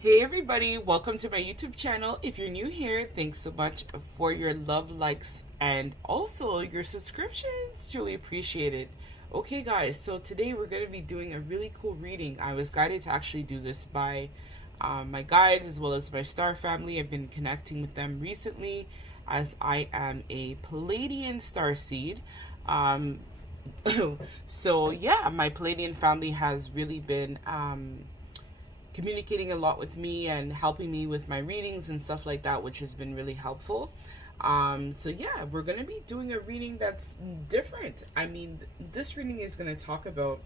Hey everybody, welcome to my YouTube channel. If you're new here, thanks so much for your love, likes, and also your subscriptions. Truly appreciate it. Okay guys, so today we're going to be doing a really cool reading. I was guided to actually do this by my guides as well as my star family. I've been connecting with them recently as I am a Palladian starseed. So yeah, my Palladian family has really been communicating a lot with me and helping me with my readings and stuff like that, which has been really helpful. So yeah, we're going to be doing a reading that's different. I mean, this reading is going to talk about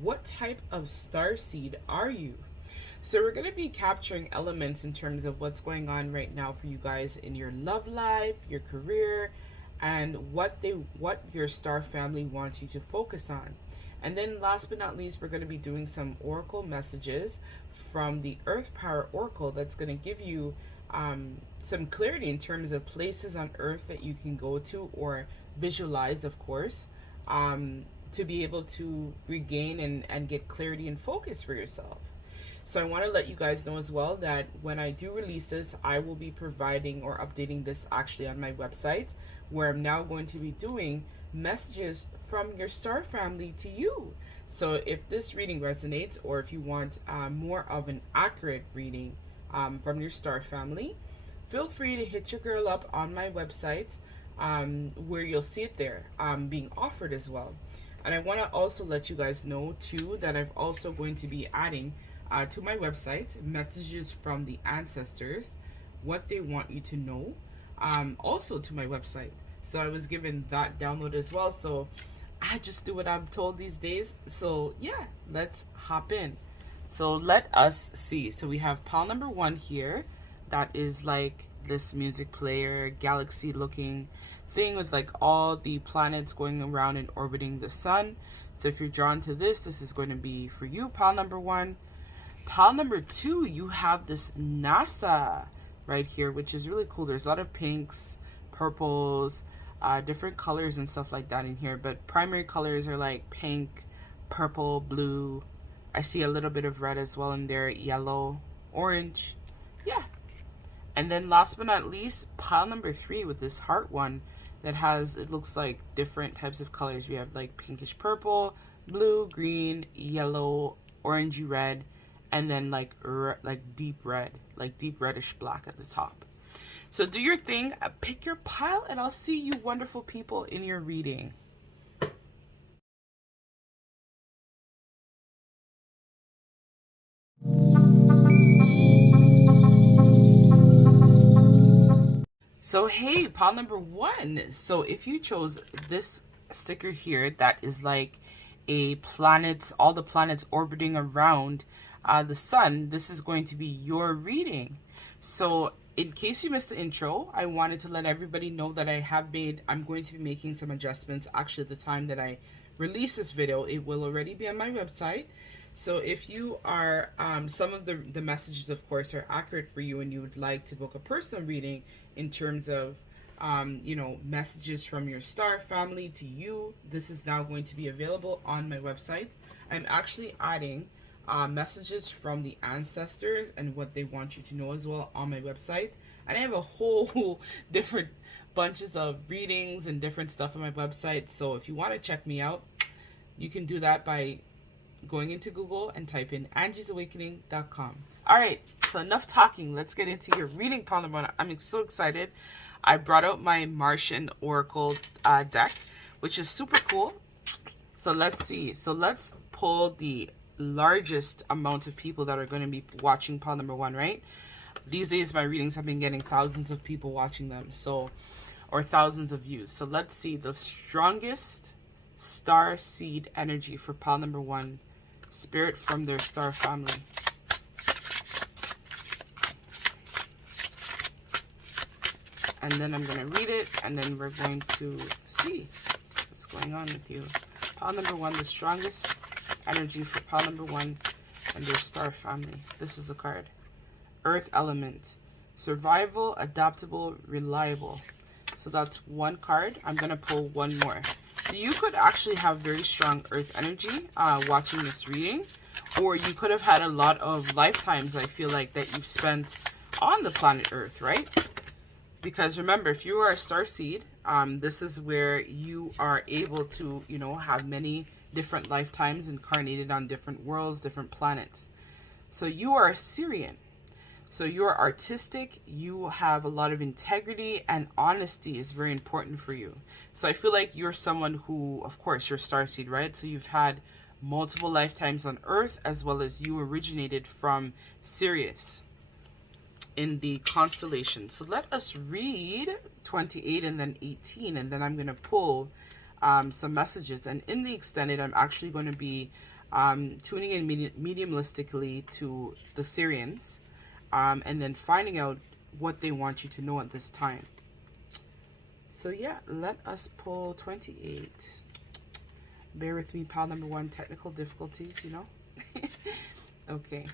what type of starseed are you? So we're going to be capturing elements in terms of what's going on right now for you guys in your love life, your career, and what your star family wants you to focus on. And then last but not least, we're going to be doing some oracle messages from the Earth Power Oracle that's going to give you some clarity in terms of places on Earth that you can go to or visualize, of course, to be able to regain and get clarity and focus for yourself. So I want to let you guys know as well that when I do release this, I will be providing or updating this actually on my website, where I'm now going to be doing messages from your star family to you. So if this reading resonates, or if you want more of an accurate reading from your star family, feel free to hit your girl up on my website, where you'll see it there being offered as well. And I want to also let you guys know too that I'm also going to be adding to my website messages from the ancestors, what they want you to know, also to my website. So I was given that download as well. So I just do what I'm told these days. So yeah, let's hop in. So let us see. So we have pile number 1 here. That is like this music player, galaxy looking thing with like all the planets going around and orbiting the sun. So if you're drawn to this, this is going to be for you, pile number 1. Pile number 2, you have this NASA right here, which is really cool. There's a lot of pinks, purples, different colors and stuff like that in here, but primary colors are like pink, purple, blue. I see a little bit of red as well in there, yellow, orange. Yeah. And then last but not least, pile number 3 with this heart one that has, it looks like different types of colors. We have like pinkish purple, blue, green, yellow, orangey red, and then like deep red, like deep reddish black at the top. So do your thing, pick your pile, and I'll see you wonderful people in your reading. So hey, pile number 1. So if you chose this sticker here, that is like a planet, all the planets orbiting around the sun, this is going to be your reading. So in case you missed the intro, I wanted to let everybody know that I'm going to be making some adjustments. Actually, at the time that I release this video, it will already be on my website. So if you are, some of the messages, of course, are accurate for you and you would like to book a personal reading in terms of, you know, messages from your star family to you, this is now going to be available on my website. I'm actually adding messages from the ancestors and what they want you to know as well on my website. And I have a whole different bunches of readings and different stuff on my website. So if you want to check me out, you can do that by going into Google and type in angiesawakening.com. All right, so enough talking. Let's get into your reading, pile number 1. I'm so excited. I brought out my Martian Oracle deck, which is super cool. So let's see. So let's pull the largest amount of people that are going to be watching pile number 1, right? These days my readings have been getting thousands of people watching them, so, or thousands of views. So let's see the strongest star seed energy for pile number 1, spirit from their star family. And then I'm going to read it, and then we're going to see what's going on with you. Pile number 1, the strongest energy for pile number 1 and their star family. This is the card. Earth element. Survival, adaptable, reliable. So that's one card. I'm going to pull one more. So you could actually have very strong earth energy watching this reading, or you could have had a lot of lifetimes, I feel like, that you've spent on the planet Earth, right? Because remember, if you are a starseed, this is where you are able to, you know, have many different lifetimes incarnated on different worlds, different planets. So you are a Sirian. So you are artistic, you have a lot of integrity, and honesty is very important for you. So I feel like you're someone who, of course, you're starseed, right? So you've had multiple lifetimes on Earth, as well as you originated from Sirius in the constellation. So let us read 28 and then 18, and then I'm going to pull some messages. And in the extended, I'm actually going to be tuning in mediumistically to the Sirians, and then finding out what they want you to know at this time. So yeah, let us pull 28. Bear with me, pile number 1, technical difficulties, you know. Okay.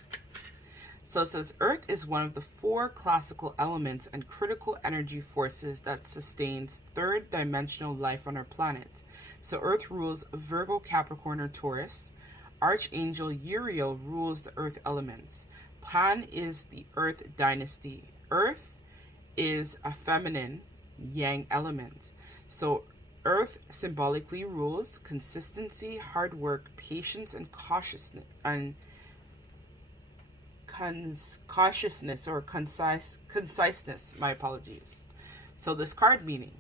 So it says, Earth is one of the 4 classical elements and critical energy forces that sustains third-dimensional life on our planet. So Earth rules Virgo, Capricorn, or Taurus. Archangel Uriel rules the Earth elements. Pan is the Earth dynasty. Earth is a feminine Yang element. So Earth symbolically rules consistency, hard work, patience, and cautiousness, cautiousness or conciseness. My apologies. So this card meaning.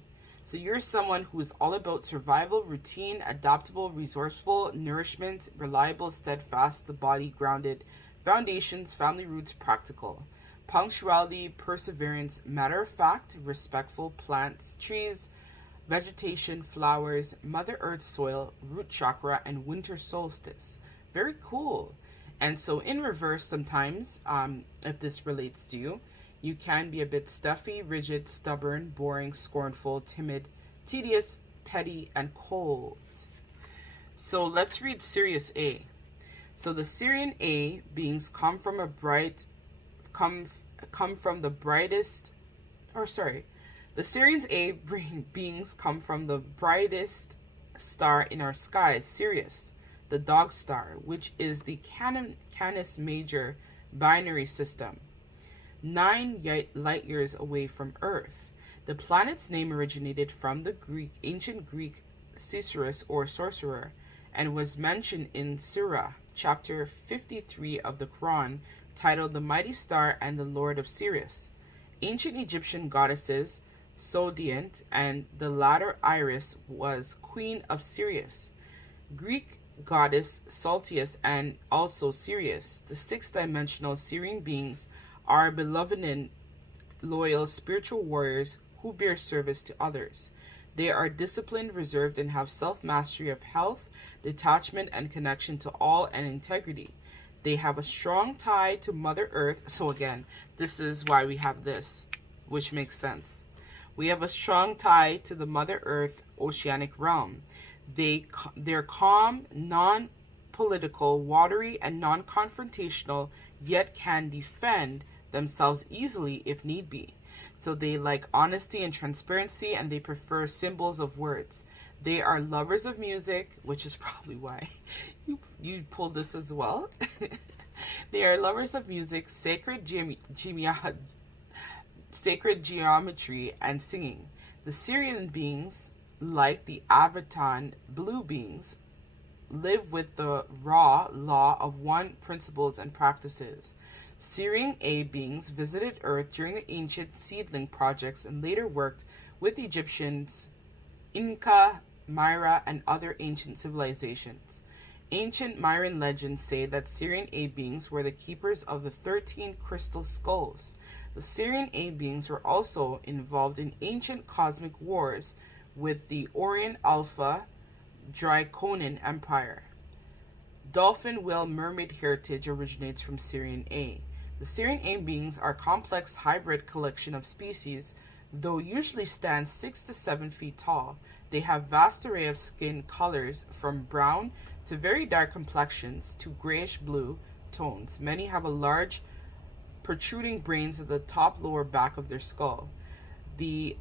So you're someone who is all about survival, routine, adaptable, resourceful, nourishment, reliable, steadfast, the body, grounded, foundations, family roots, practical, punctuality, perseverance, matter of fact, respectful, plants, trees, vegetation, flowers, Mother Earth, soil, root chakra, and winter solstice. Very cool. And so in reverse, sometimes, if this relates to you, you can be a bit stuffy, rigid, stubborn, boring, scornful, timid, tedious, petty, and cold. So let's read Sirius A. So the Sirian A beings come from the Sirians A beings come from the brightest star in our sky, Sirius, the dog star, which is the Canis Major binary system, 9 light years away from Earth. The planet's name originated from the ancient Greek Cicerus or sorcerer, and was mentioned in Surah, chapter 53 of the Quran, titled The Mighty Star and the Lord of Sirius. Ancient Egyptian goddesses Sodiant and the latter Iris was queen of Sirius. Greek goddess Saltius and also Sirius. The 6-dimensional Sirian beings are benevolent, loyal, spiritual warriors who bear service to others. They are disciplined, reserved, and have self-mastery of health, detachment, and connection to all, and integrity. They have a strong tie to Mother Earth. So again, this is why we have this, which makes sense. We have a strong tie to the Mother Earth oceanic realm. They're calm, non-political, watery, and non-confrontational, yet can defend themselves easily if need be. So they like honesty and transparency, and they prefer symbols of words. They are lovers of music, which is probably why you pulled this as well. They are lovers of music, sacred geometry, and singing. The Sirian beings, like the Avatan blue beings, live with the raw law of one principles and practices. Sirian A beings visited Earth during the ancient seedling projects and later worked with Egyptians, Inca, Maya, and other ancient civilizations. Ancient Mayan legends say that Sirian A beings were the keepers of the 13 crystal skulls. The Sirian A beings were also involved in ancient cosmic wars with the Orion Alpha Draconan Empire. Dolphin, whale, mermaid heritage originates from Sirian A. The Sirian A beings are a complex hybrid collection of species, though usually stand 6 to 7 feet tall. They have vast array of skin colors from brown to very dark complexions to grayish blue tones. Many have a large protruding brains at the top lower back of their skull. The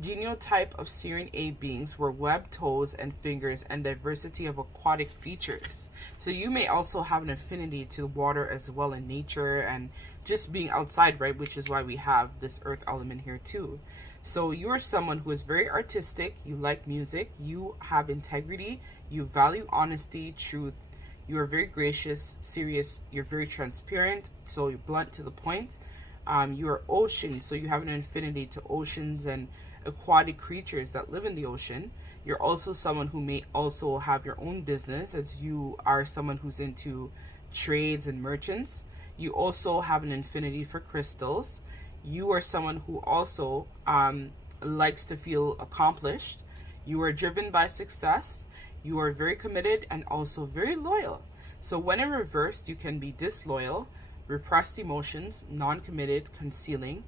genotype of Syrian A beings were webbed toes and fingers and diversity of aquatic features. So you may also have an affinity to water as well in nature and just being outside, right? Which is why we have this earth element here too. So you're someone who is very artistic, you like music, you have integrity, you value honesty, truth, you are very gracious, serious, you're very transparent, so you're blunt to the point. You are ocean, so you have an affinity to oceans and aquatic creatures that live in the ocean. You're also someone who may also have your own business, as you are someone who's into trades and merchants. You also have an affinity for crystals. You are someone who also likes to feel accomplished. You are driven by success. You are very committed and also very loyal. So when in reversed, you can be disloyal, repressed emotions, non-committed, concealing,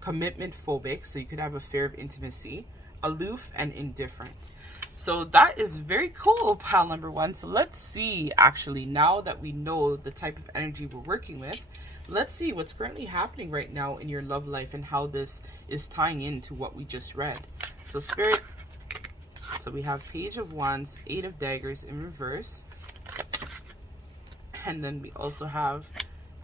commitment phobic, so you could have a fear of intimacy, aloof, and indifferent. So that is very cool, pile number one. So let's see, actually, now that we know the type of energy we're working with, let's see what's currently happening right now in your love life and how this is tying into what we just read. So Spirit, so we have Page of Wands, Eight of Daggers in reverse. And then we also have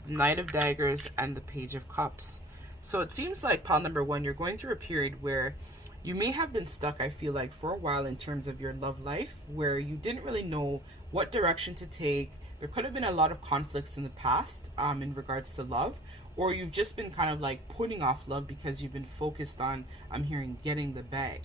Knight of Daggers and the Page of Cups. So it seems like, pile number one, you're going through a period where you may have been stuck, I feel like, for a while in terms of your love life, where you didn't really know what direction to take. There could have been a lot of conflicts in the past in regards to love, or you've just been kind of like putting off love because you've been focused on, I'm hearing, getting the bag.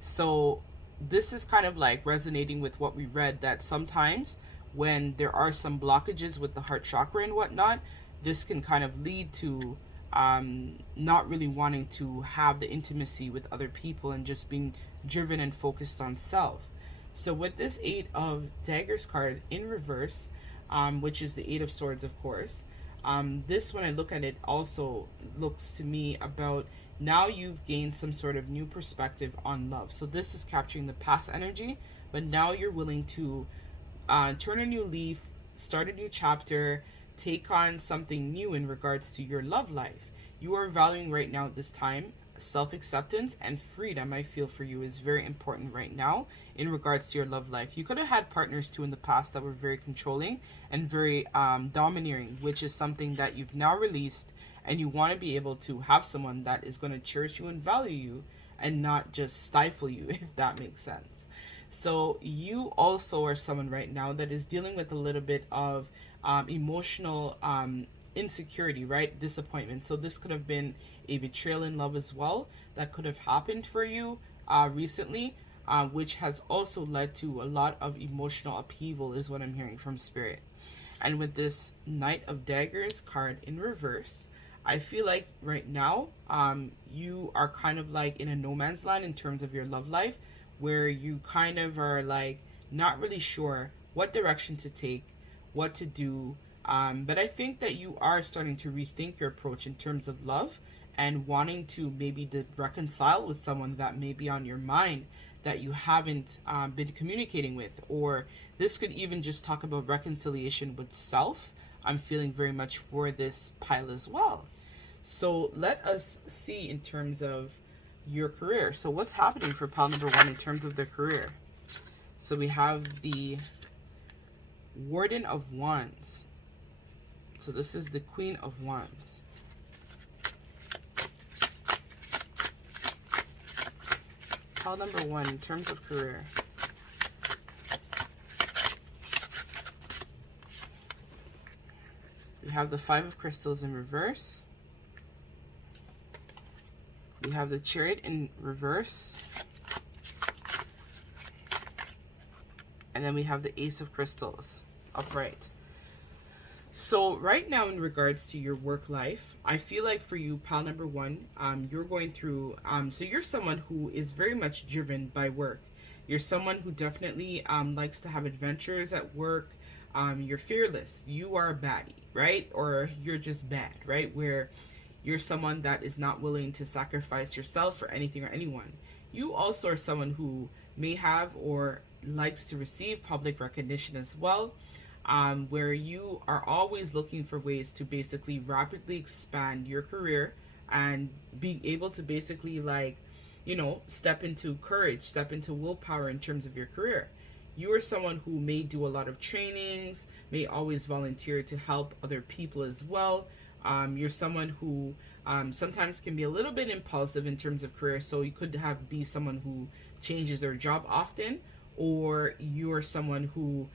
So this is kind of like resonating with what we read, that sometimes when there are some blockages with the heart chakra and whatnot, this can kind of lead to not really wanting to have the intimacy with other people and just being driven and focused on self. So with this Eight of Daggers card in reverse, which is the Eight of Swords, of course, this, when I look at it, also looks to me about now you've gained some sort of new perspective on love. So this is capturing the past energy, but now you're willing to turn a new leaf, start a new chapter, take on something new in regards to your love life. You are valuing right now at this time self-acceptance and freedom. I feel for you is very important right now in regards to your love life. You could have had partners too in the past that were very controlling and very domineering, which is something that you've now released, and you want to be able to have someone that is going to cherish you and value you and not just stifle you, if that makes sense. So you also are someone right now that is dealing with a little bit of emotional insecurity, right? Disappointment. So this could have been a betrayal in love as well that could have happened for you recently, which has also led to a lot of emotional upheaval, is what I'm hearing from Spirit. And with this Knight of Daggers card in reverse, I feel like right now you are kind of like in a no man's land in terms of your love life, where you kind of are like not really sure what direction to take, what to do. But I think that you are starting to rethink your approach in terms of love and wanting to maybe reconcile with someone that may be on your mind that you haven't been communicating with. Or this could even just talk about reconciliation with self. I'm feeling very much for this pile as well. So let us see in terms of your career. So what's happening for pile number one in terms of their career? So we have the Warden of Wands. So this is the Queen of Wands. Pile number one in terms of career. We have the Five of Crystals in reverse. We have the Chariot in reverse. And then we have the Ace of Crystals upright. So right now in regards to your work life, I feel like for you, pile number one, you're going through, so you're someone who is very much driven by work. You're someone who definitely likes to have adventures at work. You're fearless. You are a baddie, right? Or you're just bad, right? Where you're someone that is not willing to sacrifice yourself for anything or anyone. You also are someone who may have or likes to receive public recognition as well, where you are always looking for ways to basically rapidly expand your career and being able to basically, like, you know, step into courage, step into willpower in terms of your career. You are someone who may do a lot of trainings, may always volunteer to help other people as well. You're someone who sometimes can be a little bit impulsive in terms of career, so you could be someone who changes their job often, or you're someone who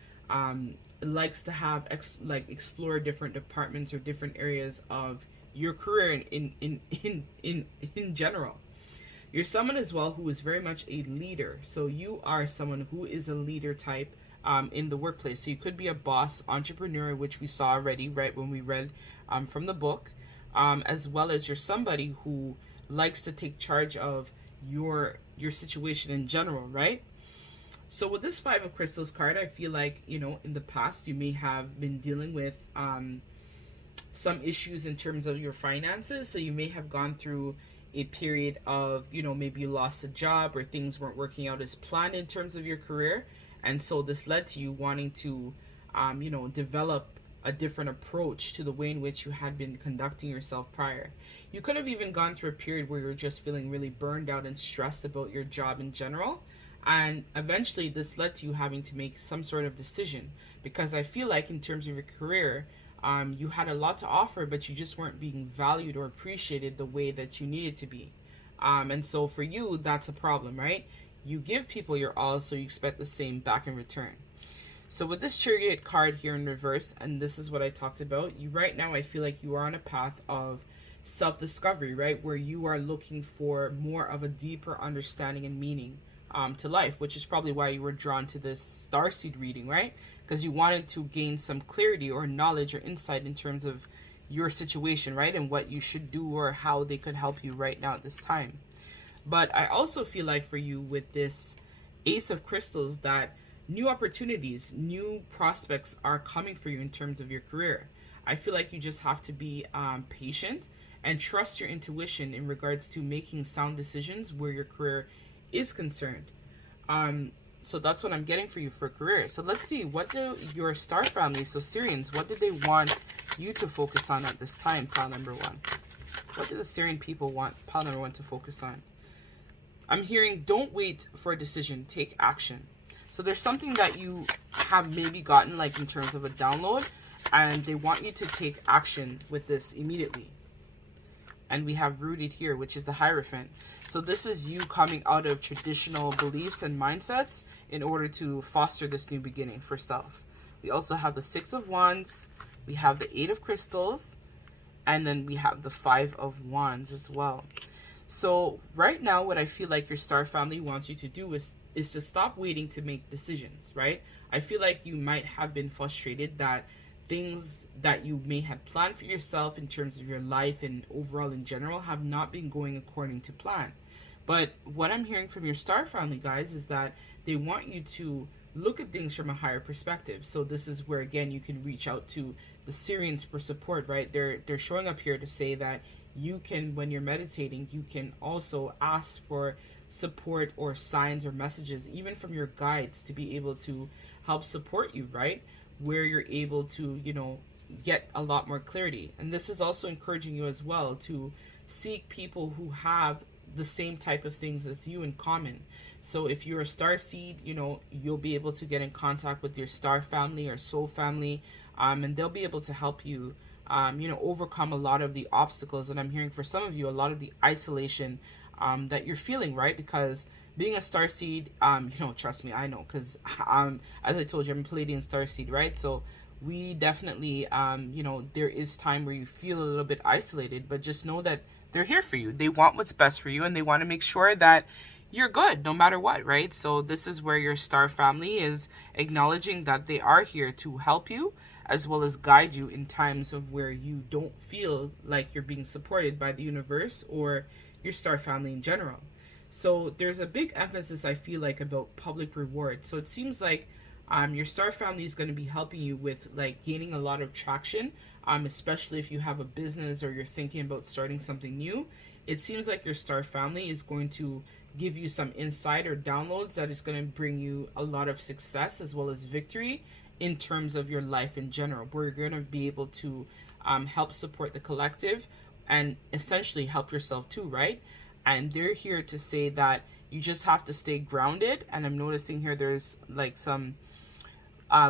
likes to have explore different departments or different areas of your career in general. You're someone as well who is very much a leader. So you are someone who is a leader type in the workplace. So you could be a boss, entrepreneur, which we saw already, right, when we read from the book, as well as you're somebody who likes to take charge of your situation in general, right? So with this Five of Crystals card, I feel like, you know, in the past you may have been dealing with some issues in terms of your finances. So you may have gone through a period of, you know, maybe you lost a job or things weren't working out as planned in terms of your career. And so this led to you wanting to, you know, develop a different approach to the way in which you had been conducting yourself prior. You could have even gone through a period where you're just feeling really burned out and stressed about your job in general. And eventually this led to you having to make some sort of decision, because I feel like in terms of your career, you had a lot to offer, but you just weren't being valued or appreciated the way that you needed to be. And so for you, that's a problem, right? You give people your all, so you expect the same back in return. So with this Chariot card here in reverse, and this is what I talked about, you right now, I feel like you are on a path of self-discovery, right? Where you are looking for more of a deeper understanding and meaning to life, which is probably why you were drawn to this Starseed reading, right? Because you wanted to gain some clarity or knowledge or insight in terms of your situation, right? And what you should do or how they could help you right now at this time. But I also feel like for you with this Ace of Crystals that new opportunities, new prospects are coming for you in terms of your career. I feel like you just have to be patient and trust your intuition in regards to making sound decisions where your career is concerned. So that's what I'm getting for you for career. So let's see, what do your star family, so Syrians, what do they want you to focus on at this time, pile number one? What do the Syrian people want pile number one to focus on? I'm hearing, don't wait for a decision, take action. So there's something that you have maybe gotten, like in terms of a download, and they want you to take action with this immediately. And we have rooted here, which is the Hierophant. So this is you coming out of traditional beliefs and mindsets in order to foster this new beginning for self. We also have the Six of Wands, we have the Eight of Crystals, and then we have the Five of Wands as well. So right now, what I feel like your star family wants you to do is to stop waiting to make decisions, right? I feel like you might have been frustrated that things that you may have planned for yourself in terms of your life and overall in general have not been going according to plan. But what I'm hearing from your star family, guys, is that they want you to look at things from a higher perspective. So this is where, again, you can reach out to the Syrians for support, right? They're showing up here to say that you can, when you're meditating, you can also ask for support or signs or messages, even from your guides, to be able to help support you, right? Where you're able to, you know, get a lot more clarity. And this is also encouraging you as well to seek people who have the same type of things as you in common. So if you're a star seed, you know, you'll be able to get in contact with your star family or soul family, and they'll be able to help you, you know, overcome a lot of the obstacles. And I'm hearing for some of you, a lot of the isolation that you're feeling, right? Because being a star seed, you know, trust me, I know, because as I told you, I'm a Palladian star seed, right? So we definitely, you know, there is time where you feel a little bit isolated, but just know that they're here for you. They want what's best for you, and they want to make sure that you're good no matter what, right? So this is where your star family is acknowledging that they are here to help you, as well as guide you in times of where you don't feel like you're being supported by the universe or your star family in general. So there's a big emphasis, I feel like, about public reward. So it seems like your star family is going to be helping you with like gaining a lot of traction, especially if you have a business or you're thinking about starting something new. It seems like your star family is going to give you some insight or downloads that is going to bring you a lot of success as well as victory in terms of your life in general. We're going to be able to help support the collective and essentially help yourself too, right? And they're here to say that you just have to stay grounded. And I'm noticing here there's like some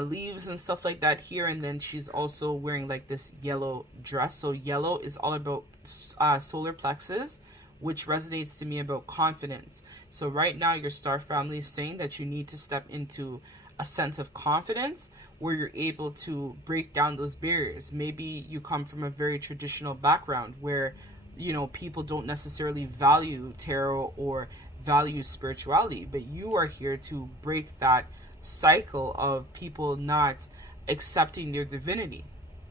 leaves and stuff like that here, and then she's also wearing like this yellow dress. So yellow is all about solar plexus, which resonates to me about confidence. So right now your star family is saying that you need to step into a sense of confidence where you're able to break down those barriers. Maybe you come from a very traditional background where, you know, people don't necessarily value tarot or value spirituality, but you are here to break that cycle of people not accepting their divinity.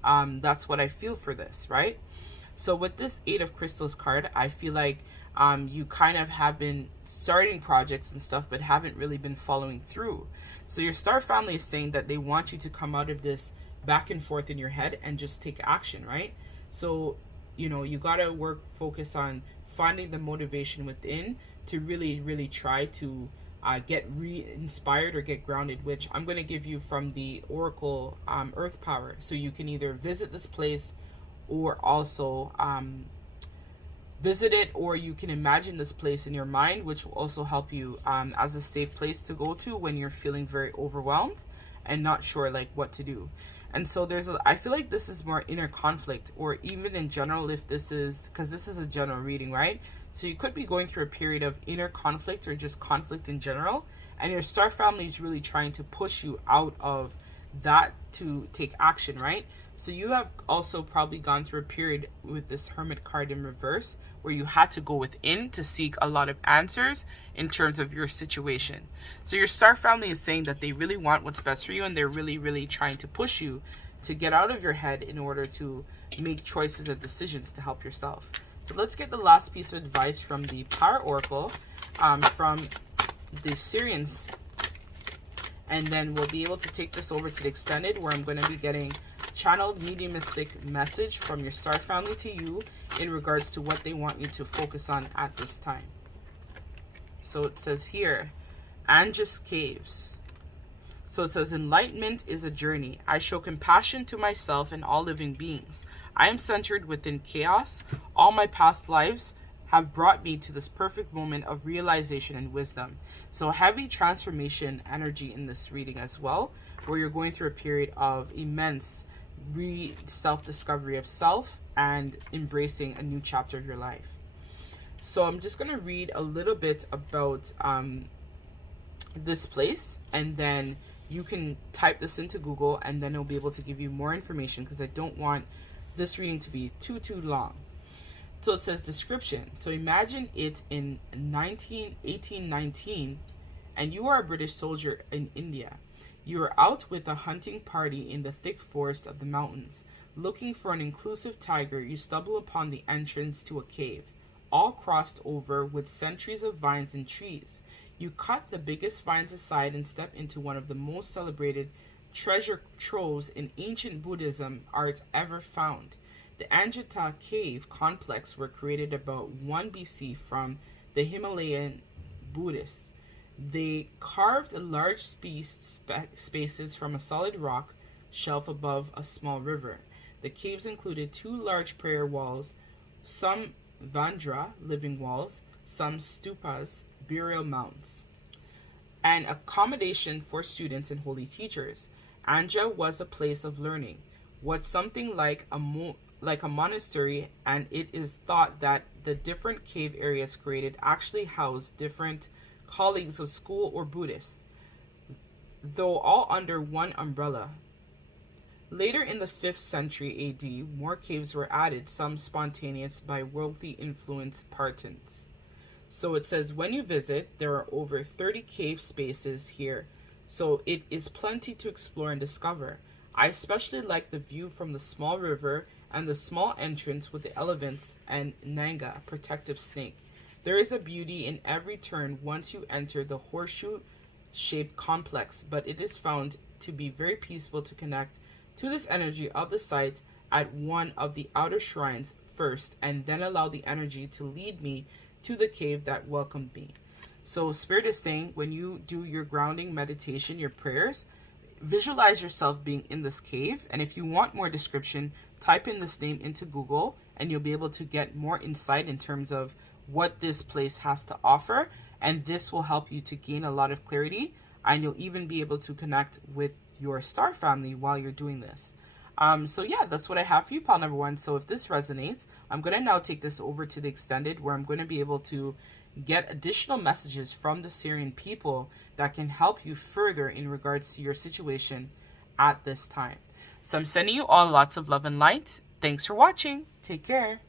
That's what I feel for this, right? So with this Eight of Crystals card, I feel like you kind of have been starting projects and stuff, but haven't really been following through. So your star family is saying that they want you to come out of this back and forth in your head and just take action, right? So, you know, you got to focus on finding the motivation within to really, really try to get re-inspired or get grounded, which I'm going to give you from the Oracle Earth Power. So you can either visit this place or also visit it, or you can imagine this place in your mind, which will also help you as a safe place to go to when you're feeling very overwhelmed and not sure like what to do. And so I feel like this is more inner conflict, or even in general, if this is, because this is a general reading, right? So you could be going through a period of inner conflict or just conflict in general, and your star family is really trying to push you out of that to take action, right? So you have also probably gone through a period with this Hermit card in reverse where you had to go within to seek a lot of answers in terms of your situation. So your star family is saying that they really want what's best for you, and they're really, really trying to push you to get out of your head in order to make choices and decisions to help yourself. So let's get the last piece of advice from the Power Oracle, from the Syrians, and then we'll be able to take this over to the extended, where I'm going to be getting channeled mediumistic message from your star family to you in regards to what they want you to focus on at this time. So it says here, Angie's Caves. So it says, enlightenment is a journey. I show compassion to myself and all living beings. I am centered within chaos. All my past lives have brought me to this perfect moment of realization and wisdom. So heavy transformation energy in this reading as well, where you're going through a period of immense self-discovery of self and embracing a new chapter of your life. So I'm just going to read a little bit about this place, and then you can type this into Google, and then it'll be able to give you more information, because I don't want this reading to be too long. So it says description. So imagine it in 1819, and you are a British soldier in India. You are out with a hunting party in the thick forest of the mountains. Looking for an inclusive tiger, you stumble upon the entrance to a cave, all crossed over with centuries of vines and trees. You cut the biggest vines aside and step into one of the most celebrated treasure troves in ancient Buddhism art ever found. The Anjata cave complex were created about 1 BC from the Himalayan Buddhists. They carved large spaces from a solid rock shelf above a small river. The caves included 2 large prayer walls, some Vandra, living walls, some stupas, burial mounds, and accommodation for students and holy teachers. Anja was a place of learning, what something like a monastery, and it is thought that the different cave areas created actually housed different colleagues of school or Buddhists, though all under one umbrella. Later in the 5th century AD, more caves were added, some spontaneous by wealthy influence partons. So it says when you visit, there are over 30 cave spaces here, so it is plenty to explore and discover. I especially like the view from the small river and the small entrance with the elephants and Nanga, protective snake. There is a beauty in every turn once you enter the horseshoe-shaped complex, but it is found to be very peaceful to connect to this energy of the site at one of the outer shrines first, and then allow the energy to lead me to the cave that welcomed me. So Spirit is saying, when you do your grounding meditation, your prayers, visualize yourself being in this cave, and if you want more description, type in this name into Google and you'll be able to get more insight in terms of what this place has to offer. And this will help you to gain a lot of clarity, and you'll even be able to connect with your star family while you're doing this. So yeah, that's what I have for you, pile number 1. So if this resonates, I'm going to now take this over to the extended, where I'm going to be able to get additional messages from the Syrian people that can help you further in regards to your situation at this time. So I'm sending you all lots of love and light. Thanks for watching. Take care.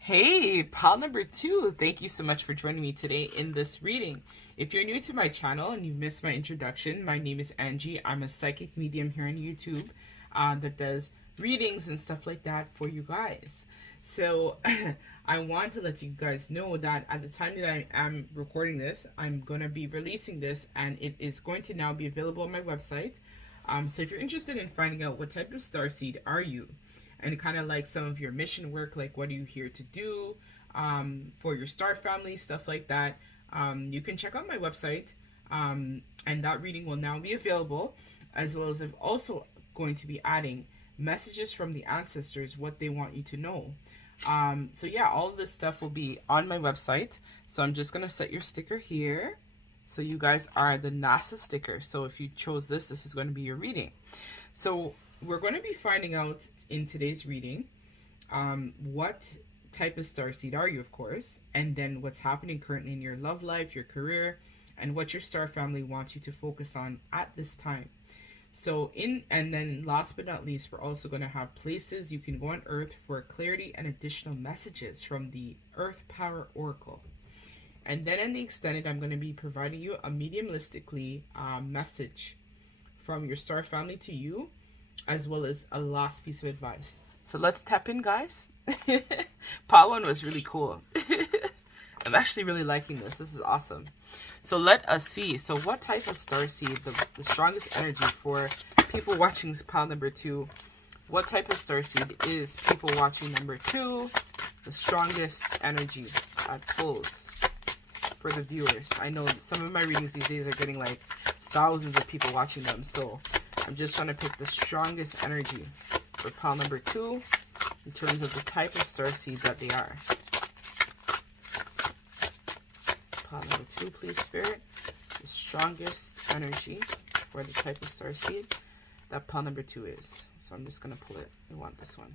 Hey, pile number 2, thank you so much for joining me today in this reading. If you're new to my channel and you missed my introduction, my name is Angie. I'm a psychic medium here on YouTube that does readings and stuff like that for you guys. So I want to let you guys know that at the time that I am recording this, I'm going to be releasing this, and it is going to now be available on my website. So if you're interested in finding out what type of starseed are you, and kind of like some of your mission work, like what are you here to do for your star family, stuff like that, you can check out my website, and that reading will now be available, as well as I'm also going to be adding messages from the ancestors, what they want you to know. So yeah, all of this stuff will be on my website. So I'm just going to set your sticker here. So you guys are the NASA sticker. So if you chose this, this is going to be your reading. So we're going to be finding out in today's reading what type of starseed are you, of course, and then what's happening currently in your love life, your career, and what your star family wants you to focus on at this time. So and then last but not least, we're also going to have places you can go on Earth for clarity and additional messages from the Earth Power Oracle. And then in the extended, I'm going to be providing you a mediumistically message from your star family to you, as well as a last piece of advice. So let's tap in, guys. Part 1 was really cool. I'm actually really liking this. This is awesome. So let us see. So what type of starseed, the strongest energy for people watching pile number 2? What type of starseed is people watching number 2? The strongest energy that pulls for the viewers. I know some of my readings these days are getting like thousands of people watching them. So I'm just trying to pick the strongest energy for pile number 2 in terms of the type of starseed that they are. Pile number 2, please, Spirit. The strongest energy for the type of starseed that pile number 2 is. So I'm just going to pull it. I want this one.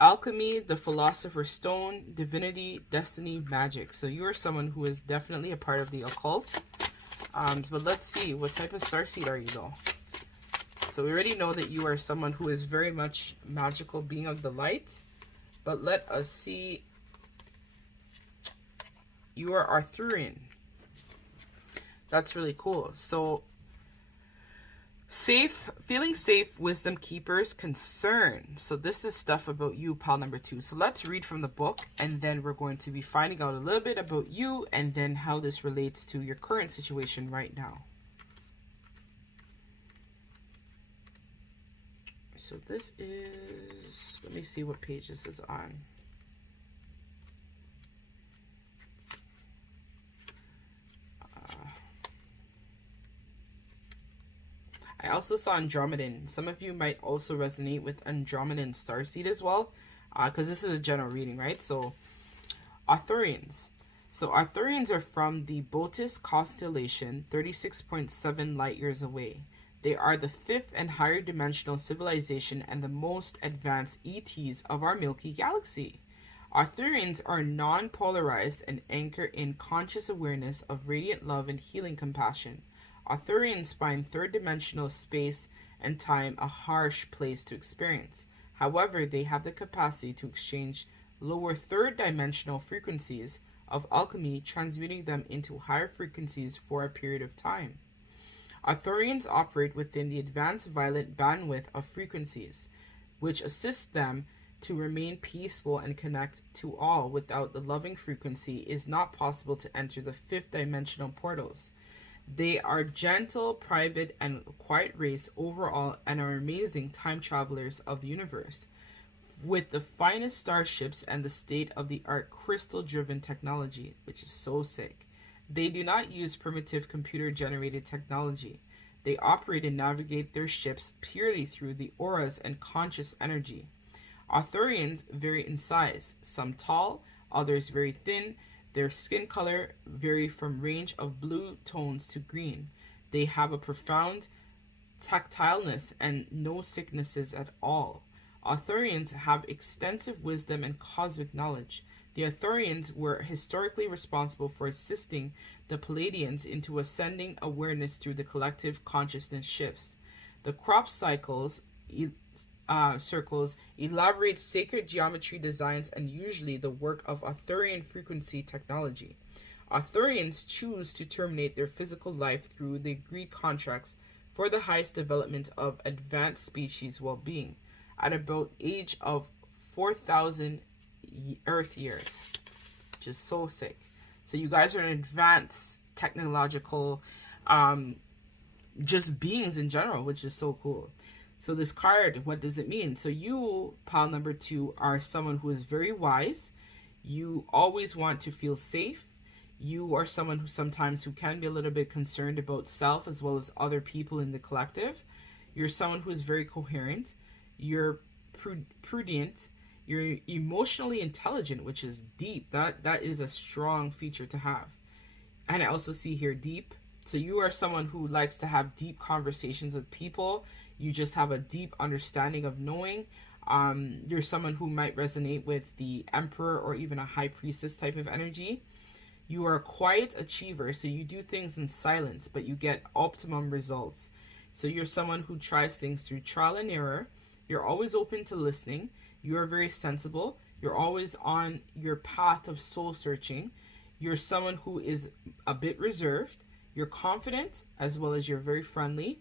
Alchemy, the Philosopher's Stone, Divinity, Destiny, Magic. So you are someone who is definitely a part of the occult. But let's see, what type of starseed are you, though? So we already know that you are someone who is very much magical, being of the light. But let us see. You are Arthurian. That's really cool. So safe, feeling safe, wisdom keepers, concern. So this is stuff about you, pile number 2. So let's read from the book, and then we're going to be finding out a little bit about you, and then how this relates to your current situation right now. So this is, let me see what page this is on. I also saw Andromedan. Some of you might also resonate with Andromedan starseed as well, because this is a general reading, right? So Arthurians. So Arthurians are from the Botis constellation, 36.7 light years away. They are the 5th and higher dimensional civilization and the most advanced ETs of our Milky Galaxy. Arthurians are non-polarized and anchor in conscious awareness of radiant love and healing compassion. Arthurians find third-dimensional space and time a harsh place to experience. However, they have the capacity to exchange lower third-dimensional frequencies of alchemy, transmuting them into higher frequencies for a period of time. Arthurians operate within the advanced violet bandwidth of frequencies, which assist them to remain peaceful and connect to all. Without the loving frequency, it is not possible to enter the 5th dimensional portals. They are gentle, private, and quiet race overall, and are amazing time travelers of the universe. with the finest starships and the state-of-the-art crystal-driven technology, which is so sick. They do not use primitive computer-generated technology. They operate and navigate their ships purely through the auras and conscious energy. Arthurians vary in size, some tall, others very thin. Their skin color vary from range of blue tones to green. They have a profound tactileness and no sicknesses at all. Arthurians have extensive wisdom and cosmic knowledge. The Arthurians were historically responsible for assisting the Palladians into ascending awareness through the collective consciousness shifts. The crop circles elaborate sacred geometry designs and usually the work of Arthurian frequency technology. Arthurians choose to terminate their physical life through the agreed contracts for the highest development of advanced species well-being at about age of 4,000 Earth years, which is so sick. So you guys are an advanced technological just beings in general, which is so cool. So this card, what does it mean? So you, pile number 2, are someone who is very wise. You always want to feel safe. You are someone who sometimes can be a little bit concerned about self as well as other people in the collective. You're someone who is very coherent. You're prudent. You're emotionally intelligent, which is deep. That is a strong feature to have. And I also see here deep. So you are someone who likes to have deep conversations with people. You just have a deep understanding of knowing. You're someone who might resonate with the emperor or even a high priestess type of energy. You are a quiet achiever, so you do things in silence, but you get optimum results. So you're someone who tries things through trial and error. You're always open to listening. You are very sensible. You're always on your path of soul searching. You're someone who is a bit reserved. You're confident, as well as you're very friendly.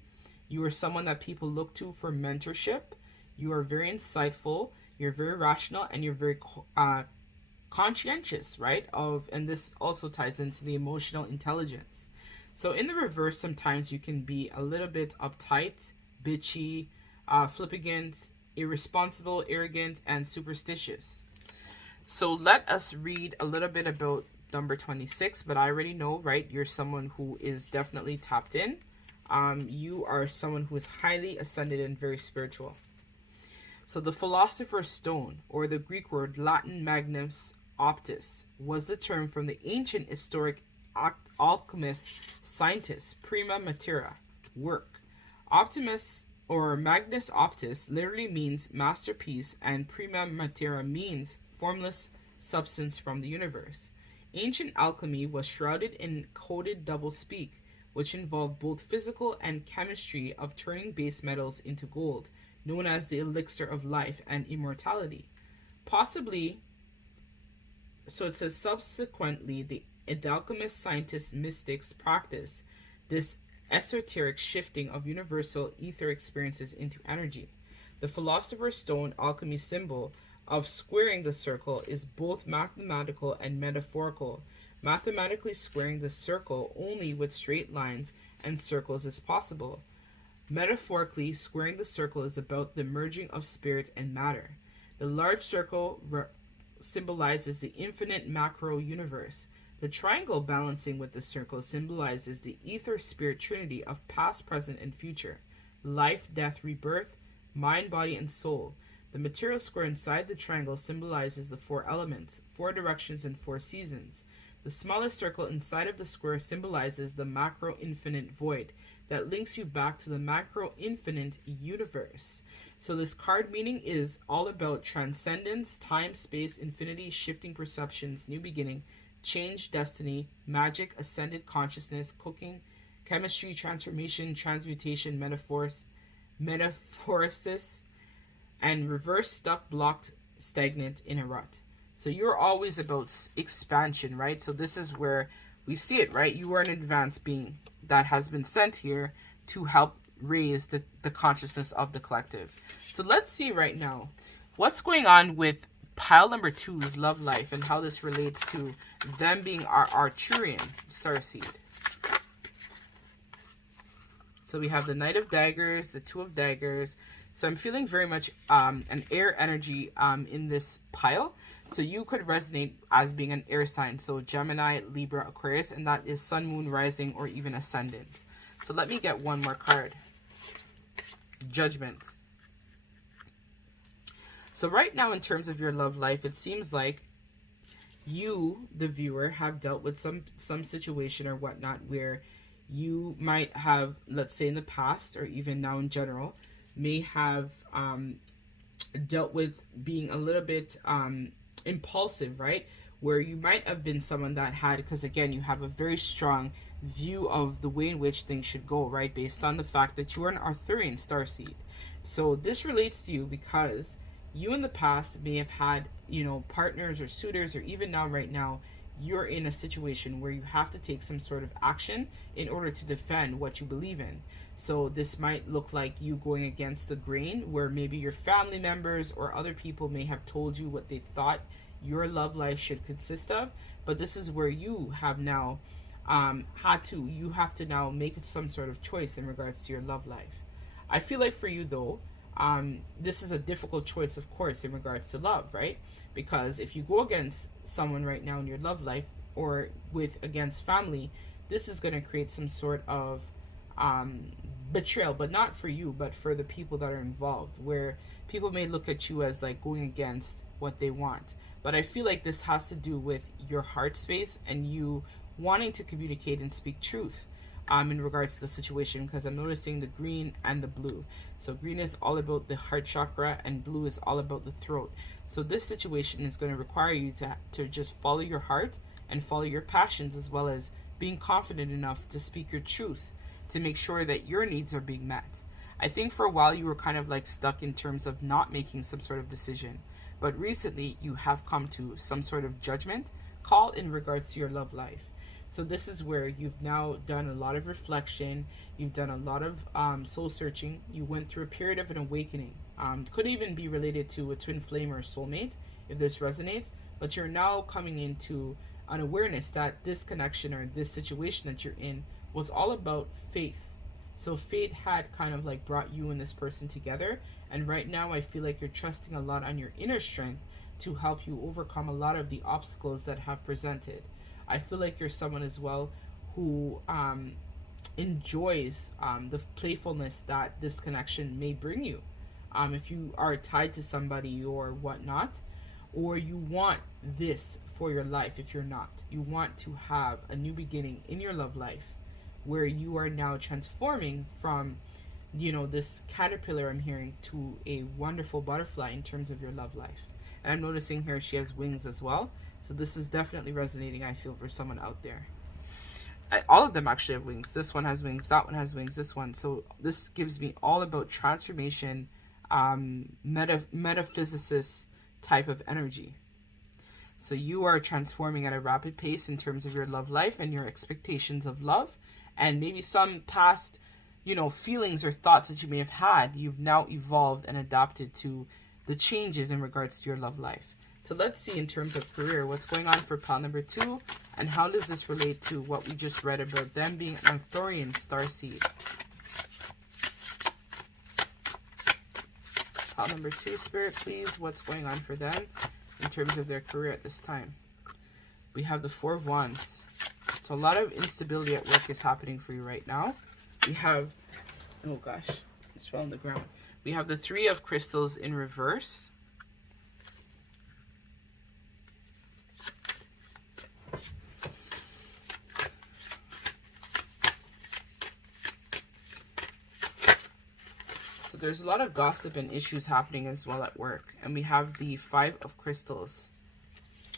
You are someone that people look to for mentorship. You are very insightful. You're very rational, and you're very conscientious, right? And this also ties into the emotional intelligence. So in the reverse, sometimes you can be a little bit uptight, bitchy, flippant, irresponsible, arrogant, and superstitious. So let us read a little bit about number 26, but I already know, right? You're someone who is definitely tapped in. You are someone who is highly ascended and very spiritual. So the Philosopher's Stone, or the Greek word Latin magnus opus, was the term from the ancient historic alchemist scientist prima materia work. Optimus or magnus opus literally means masterpiece, and prima materia means formless substance from the universe. Ancient alchemy was shrouded in coded doublespeak, which involved both physical and chemistry of turning base metals into gold, known as the elixir of life and immortality. Possibly, so it says, subsequently, the alchemist, scientists, mystics practice this esoteric shifting of universal ether experiences into energy. The Philosopher's Stone alchemy symbol of squaring the circle is both mathematical and metaphorical. Mathematically, squaring the circle only with straight lines and circles is possible. Metaphorically, squaring the circle is about the merging of spirit and matter. The large circle symbolizes the infinite macro universe. The triangle balancing with the circle symbolizes the ether spirit trinity of past, present, and future: life, death, rebirth, mind, body, and soul. The material square inside the triangle symbolizes the 4 elements, 4 directions, and 4 seasons. The smallest circle inside of the square symbolizes the macro infinite void that links you back to the macro infinite universe. So this card meaning is all about transcendence, time, space, infinity, shifting perceptions, new beginning, change, destiny, magic, ascended consciousness, cooking, chemistry, transformation, transmutation, metaphoresis, and reverse, stuck, blocked, stagnant, in a rut. So you're always about expansion, right? So this is where we see it, right? You are an advanced being that has been sent here to help raise the consciousness of the collective. So let's see right now what's going on with pile number 2's love life and how this relates to them being our Arcturian starseed. So we have the Knight of Daggers, the Two of Daggers. So I'm feeling very much an air energy in this pile. So you could resonate as being an air sign. So Gemini, Libra, Aquarius, and that is Sun, Moon, Rising, or even Ascendant. So let me get one more card. Judgment. So right now in terms of your love life, it seems like you, the viewer, have dealt with some situation or whatnot where you might have, let's say in the past or even now in general, may have dealt with being a little bit impulsive, right? Where you might have been someone that had, because again, you have a very strong view of the way in which things should go, right? Based on the fact that you are an Arthurian starseed. So this relates to you because you in the past may have had, you know, partners or suitors, or even now, right now, you're in a situation where you have to take some sort of action in order to defend what you believe in. So this might look like you going against the grain, where maybe your family members or other people may have told you what they thought your love life should consist of, but this is where you have now you have to now make some sort of choice in regards to your love life. I feel like for you though, this is a difficult choice, of course, in regards to love, right? Because if you go against someone right now in your love life, or against family, this is going to create some sort of betrayal, but not for you, but for the people that are involved, where people may look at you as like going against what they want. But I feel like this has to do with your heart space and you wanting to communicate and speak truth in regards to the situation, because I'm noticing the green and the blue. So green is all about the heart chakra and blue is all about the throat. So this situation is going to require you to just follow your heart and follow your passions, as well as being confident enough to speak your truth to make sure that your needs are being met. I think for a while you were kind of like stuck in terms of not making some sort of decision, but recently you have come to some sort of judgment call in regards to your love life. So this is where you've now done a lot of reflection. You've done a lot of soul searching. You went through a period of an awakening. Could even be related to a twin flame or a soulmate, if this resonates. But you're now coming into an awareness that this connection or this situation that you're in was all about faith. So faith had kind of like brought you and this person together. And right now I feel like you're trusting a lot on your inner strength to help you overcome a lot of the obstacles that have presented. I feel like you're someone as well who enjoys the playfulness that this connection may bring you. If you are tied to somebody or whatnot, or you want this for your life, if you're not, you want to have a new beginning in your love life where you are now transforming from, you know, this caterpillar I'm hearing to a wonderful butterfly in terms of your love life. And I'm noticing here she has wings as well. So this is definitely resonating, I feel, for someone out there. All of them actually have wings. This one has wings, that one has wings, this one. So this gives me all about transformation, metaphysicist type of energy. So you are transforming at a rapid pace in terms of your love life and your expectations of love. And maybe some past, you know, feelings or thoughts that you may have had, you've now evolved and adapted to the changes in regards to your love life. So let's see in terms of career, what's going on for pile number 2, and how does this relate to what we just read about them being an Arthurian starseed. Pile number 2, Spirit, please, what's going on for them in terms of their career at this time? We have the Four of Wands. So a lot of instability at work is happening for you right now. We have, oh gosh, it's fell on the ground. We have the Three of Crystals in reverse. There's a lot of gossip and issues happening as well at work. And we have the Five of Crystals.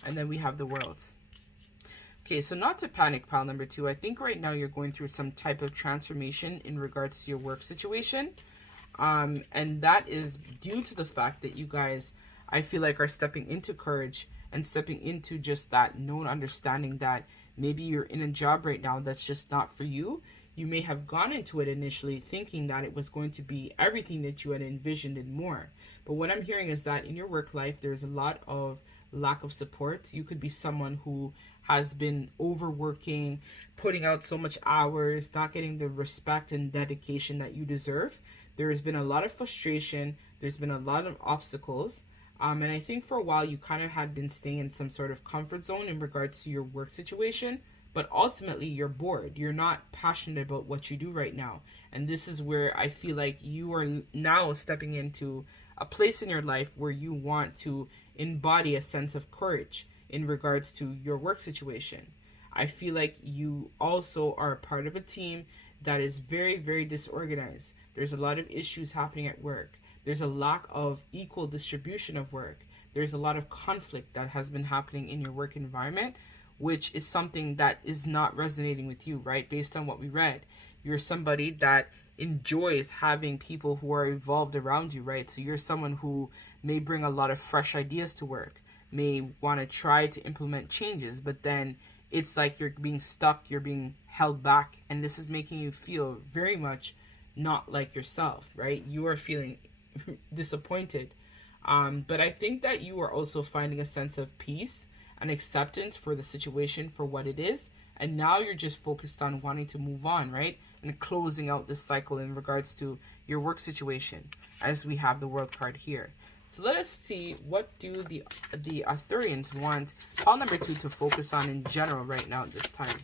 And then we have the World. Okay, so not to panic, pile number 2. I think right now you're going through some type of transformation in regards to your work situation. And that is due to the fact that you guys, I feel like, are stepping into courage and stepping into just that known understanding that maybe you're in a job right now that's just not for you. You may have gone into it initially thinking that it was going to be everything that you had envisioned and more. But what I'm hearing is that in your work life, there's a lot of lack of support. You could be someone who has been overworking, putting out so much hours, not getting the respect and dedication that you deserve. There has been a lot of frustration. There's been a lot of obstacles. And I think for a while you kind of had been staying in some sort of comfort zone in regards to your work situation, but ultimately you're bored. You're not passionate about what you do right now. And this is where I feel like you are now stepping into a place in your life where you want to embody a sense of courage in regards to your work situation. I feel like you also are a part of a team that is very, very disorganized. There's a lot of issues happening at work. There's a lack of equal distribution of work. There's a lot of conflict that has been happening in your work environment, which is something that is not resonating with you, right? Based on what we read, you're somebody that enjoys having people who are evolved around you, right? So you're someone who may bring a lot of fresh ideas to work, may want to try to implement changes, but then it's like you're being stuck, you're being held back, and this is making you feel very much not like yourself, right? You are feeling disappointed. But I think that you are also finding a sense of peace and acceptance for the situation for what it is. And now you're just focused on wanting to move on, right? And closing out this cycle in regards to your work situation, as we have the World card here. So let us see, what do the Arthurians want pile number 2 to focus on in general right now at this time.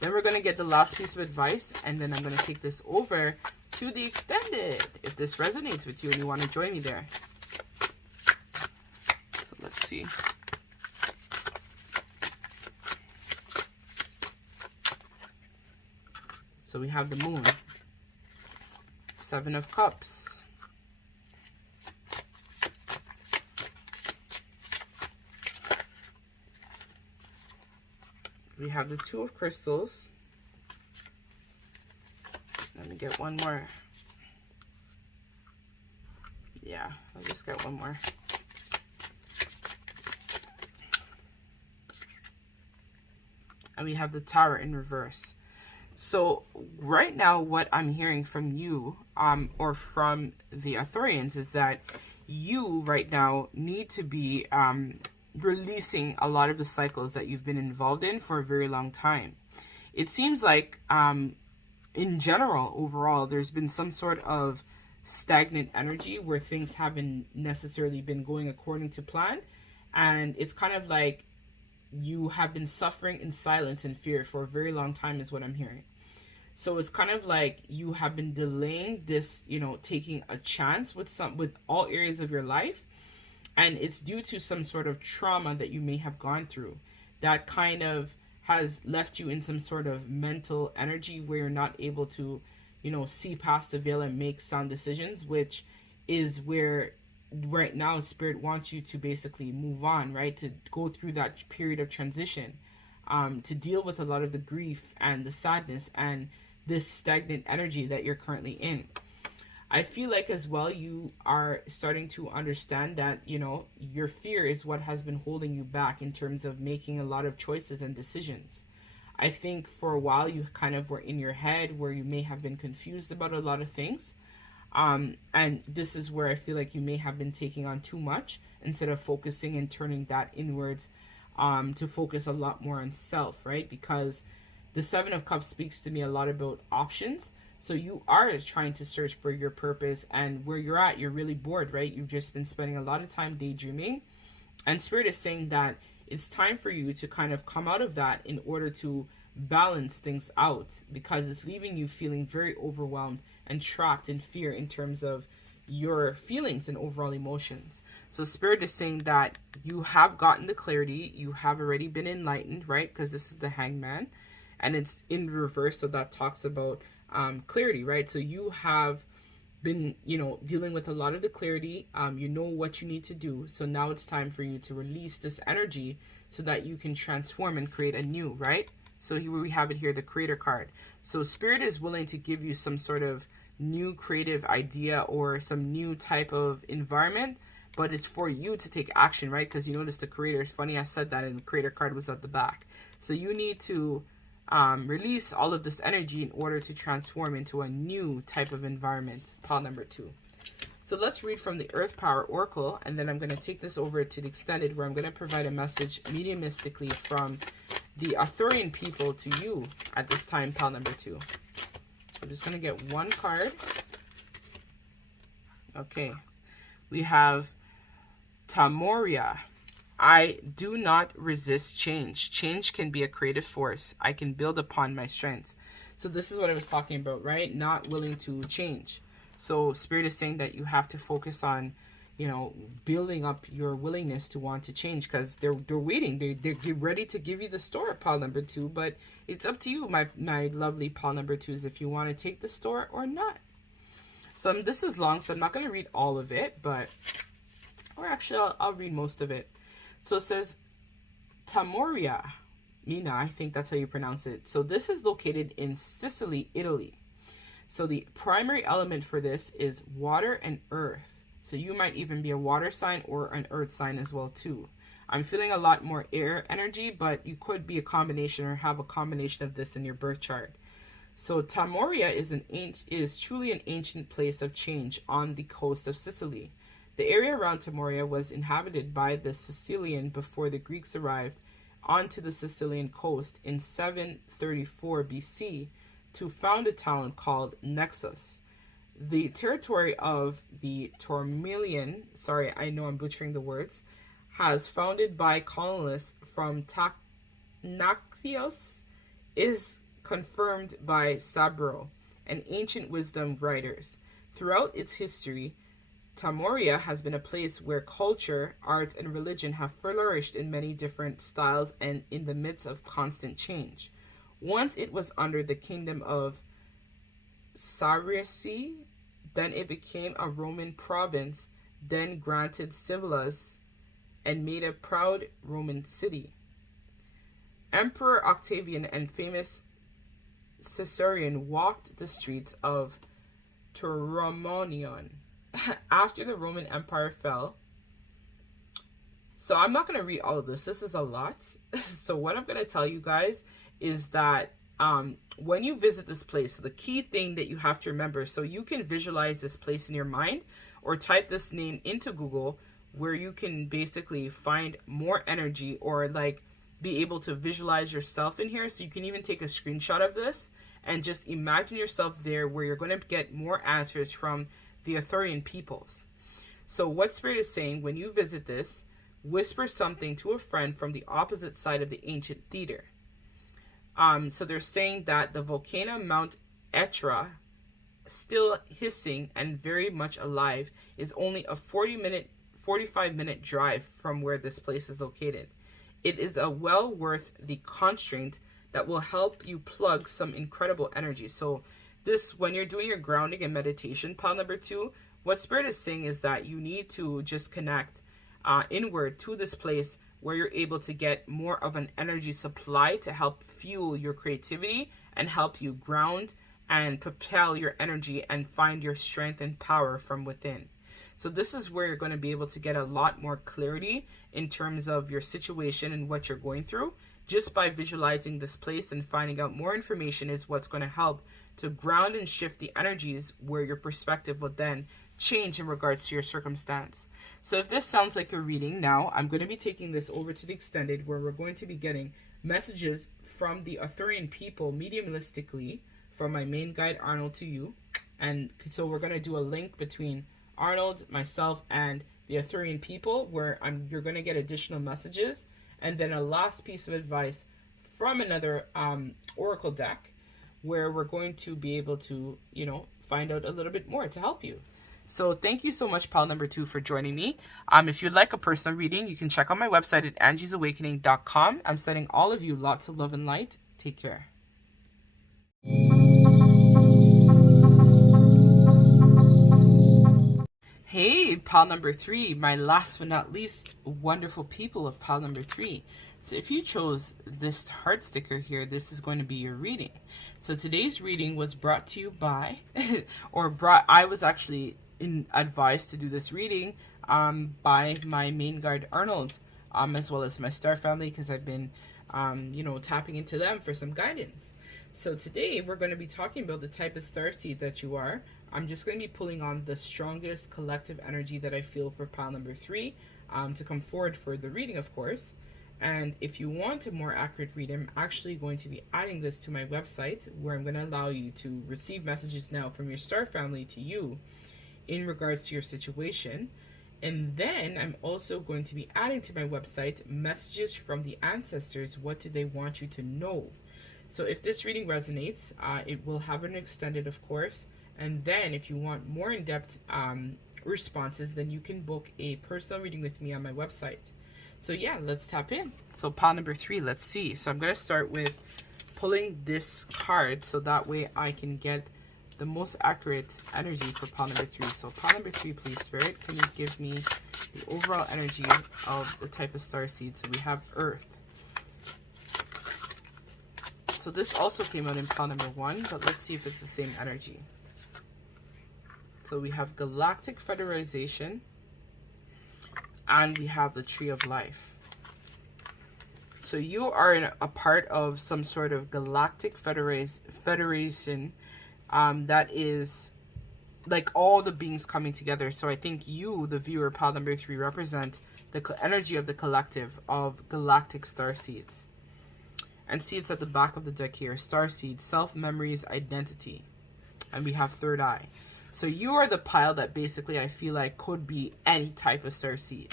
Then we're going to get the last piece of advice, and then I'm going to take this over to the extended, if this resonates with you and you want to join me there. So let's see. So we have the Moon, 7 of Cups, we have the 2 of Crystals. Let me get one more. Yeah, I'll just get one more. And we have the Tower in reverse. So right now what I'm hearing from you or from the Arthurians is that you right now need to be releasing a lot of the cycles that you've been involved in for a very long time. It seems like in general, overall, there's been some sort of stagnant energy where things haven't necessarily been going according to plan. And it's kind of like you have been suffering in silence and fear for a very long time is what I'm hearing. So it's kind of like you have been delaying this, you know, taking a chance with all areas of your life. And it's due to some sort of trauma that you may have gone through that kind of has left you in some sort of mental energy where you're not able to, you know, see past the veil and make sound decisions, which is where right now Spirit wants you to basically move on, right? To go through that period of transition, to deal with a lot of the grief and the sadness and this stagnant energy that you're currently in. I feel like as well you are starting to understand that, you know, your fear is what has been holding you back in terms of making a lot of choices and decisions. I think for a while you kind of were in your head where you may have been confused about a lot of things. And this is where I feel like you may have been taking on too much instead of focusing and turning that inwards to focus a lot more on self, right? Because the 7 of Cups speaks to me a lot about options. So you are trying to search for your purpose, and where you're at, you're really bored, right? You've just been spending a lot of time daydreaming. And Spirit is saying that it's time for you to kind of come out of that in order to balance things out, because it's leaving you feeling very overwhelmed and trapped in fear in terms of your feelings and overall emotions. So Spirit is saying that you have gotten the clarity, you have already been enlightened, right? Because this is the Hangman, and it's in reverse, so that talks about clarity, right? So you have been, you know, dealing with a lot of the clarity. You know what you need to do. So now it's time for you to release this energy so that you can transform and create a new, right? So here we have it here, the Creator card. So Spirit is willing to give you some sort of new creative idea or some new type of environment, but it's for you to take action, right? Because you notice the Creator, is funny, I said that, and the Creator card was at the back. So you need to release all of this energy in order to transform into a new type of environment. Pile number 2. So let's read from the Earth Power Oracle, and then I'm going to take this over to the extended, where I'm going to provide a message mediumistically from the Arthurian people to you at this time, pile number 2. So I'm just going to get one card. Okay. We have Tamoria. I do not resist change. Change can be a creative force. I can build upon my strengths. So this is what I was talking about, right? Not willing to change. So Spirit is saying that you have to focus on, you know, building up your willingness to want to change, because they're waiting. They're ready to give you the store, pile number 2. But it's up to you, my lovely pile number 2s, if you want to take the store or not. So this is long, so I'm not going to read all of it, but, or actually I'll read most of it. So it says Tamoria. Mina, I think that's how you pronounce it. So this is located in Sicily, Italy. So the primary element for this is water and earth. So you might even be a water sign or an earth sign as well too. I'm feeling a lot more air energy, but you could be a combination or have a combination of this in your birth chart. So Tamoria is truly an ancient place of change on the coast of Sicily. The area around Tamoria was inhabited by the Sicilian before the Greeks arrived onto the Sicilian coast in 734 BC to found a town called Naxos. The territory of the Tormilian, sorry, I know I'm butchering the words, has founded by colonists from Naxios, is confirmed by Sabro and ancient wisdom writers. Throughout its history, Tamoria has been a place where culture, art, and religion have flourished in many different styles and in the midst of constant change. Once it was under the kingdom of Sarisi, then it became a Roman province, then granted civilas, and made a proud Roman city. Emperor Octavian and famous Caesarion walked the streets of Tauromonion after the Roman Empire fell. So I'm not going to read all of this. This is a lot. So what I'm going to tell you guys is that when you visit this place, the key thing that you have to remember, so you can visualize this place in your mind or type this name into Google, where you can basically find more energy or like be able to visualize yourself in here. So you can even take a screenshot of this and just imagine yourself there, where you're going to get more answers from the Arthurian peoples. So what Spirit is saying, when you visit this, whisper something to a friend from the opposite side of the ancient theater. So they're saying that the volcano Mount Etna, still hissing and very much alive, is only a 45-minute drive from where this place is located. It is a well worth the constraint that will help you plug some incredible energy. So this, when you're doing your grounding and meditation, pile number 2, what Spirit is saying is that you need to just connect inward to this place where you're able to get more of an energy supply to help fuel your creativity and help you ground and propel your energy and find your strength and power from within. So this is where you're going to be able to get a lot more clarity in terms of your situation and what you're going through. Just by visualizing this place and finding out more information is what's going to help to ground and shift the energies, where your perspective will then change in regards to your circumstance. So if this sounds like a reading, now I'm going to be taking this over to the extended, where we're going to be getting messages from the Arthurian people mediumistically from my main guide Arnold to you. And so we're going to do a link between Arnold, myself, and the Arthurian people, where you're going to get additional messages, and then a last piece of advice from another oracle deck, where we're going to be able to, you know, find out a little bit more to help you. So thank you so much, pile number 2, for joining me. If you'd like a personal reading, you can check out my website at angiesawakening.com. I'm sending all of you lots of love and light. Take care. Hey, pile number 3, my last but not least wonderful people of pile number 3. So if you chose this heart sticker here, this is going to be your reading. So today's reading was brought to you by, I was actually advised to do this reading by my main guide Arnold, as well as my star family, because I've been, tapping into them for some guidance. So today we're going to be talking about the type of starseed that you are. I'm just going to be pulling on the strongest collective energy that I feel for pile number 3 to come forward for the reading, of course. And if you want a more accurate reading, I'm actually going to be adding this to my website, where I'm going to allow you to receive messages now from your star family to you in regards to your situation. And then I'm also going to be adding to my website messages from the ancestors. What do they want you to know? So if this reading resonates, it will have an extended, of course. And then if you want more in-depth responses, then you can book a personal reading with me on my website. So yeah, let's tap in. So pile number 3, let's see. So I'm going to start with pulling this card so that way I can get the most accurate energy for pile number 3. So pile number 3, please, Spirit, can you give me the overall energy of the type of starseed? So we have Earth. So this also came out in pile number 1, but let's see if it's the same energy. So we have Galactic Federation, and we have the Tree of Life. So you are a part of some sort of galactic federation that is like all the beings coming together. So I think you, the viewer, pile number 3, represent the energy of the collective of galactic starseeds. And see, it's at the back of the deck here. Starseed, self, memories, identity. And we have third eye. So you are the pile that basically I feel like could be any type of starseed.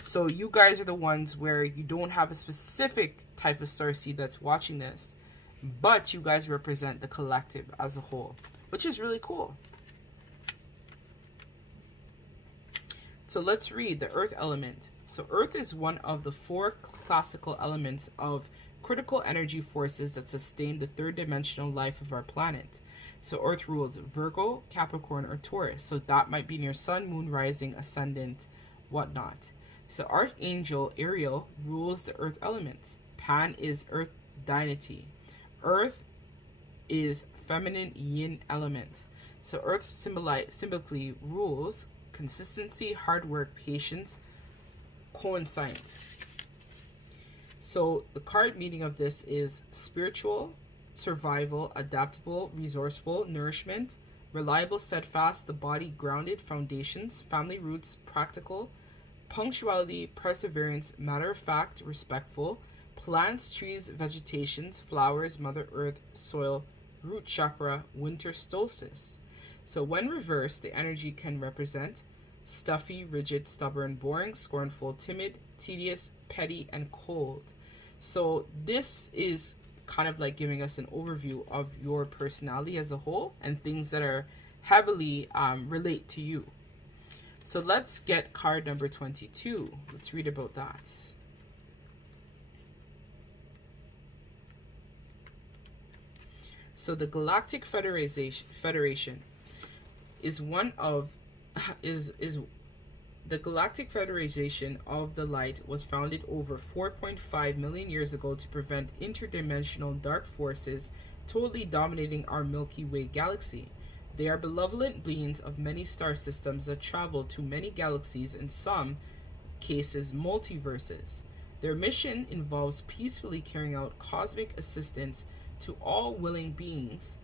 So you guys are the ones where you don't have a specific type of starseed that's watching this, but you guys represent the collective as a whole, which is really cool. So let's read the Earth element. So Earth is one of the 4 classical elements of critical energy forces that sustain the 3rd dimensional life of our planet. So Earth rules Virgo, Capricorn, or Taurus. So that might be in your sun, moon, rising, ascendant, whatnot. So Archangel Ariel rules the Earth elements. Pan is Earth deity. Earth is feminine yin element. So Earth symbolically rules consistency, hard work, patience, coincidence. So the card meaning of this is spiritual, survival, adaptable, resourceful, nourishment, reliable, steadfast, the body, grounded, foundations, family roots, practical, punctuality, perseverance, matter of fact, respectful, plants, trees, vegetations, flowers, Mother Earth, soil, root chakra, winter solstice. So when reversed, the energy can represent stuffy, rigid, stubborn, boring, scornful, timid, tedious, petty, and cold. So this is kind of like giving us an overview of your personality as a whole and things that are heavily relate to you. So let's get card number 22. Let's read about that. So the Galactic Federation is one of the Galactic Federation of the Light was founded over 4.5 million years ago to prevent interdimensional dark forces totally dominating our Milky Way galaxy. They are benevolent beings of many star systems that travel to many galaxies, in some cases multiverses. Their mission involves peacefully carrying out cosmic assistance to all willing beings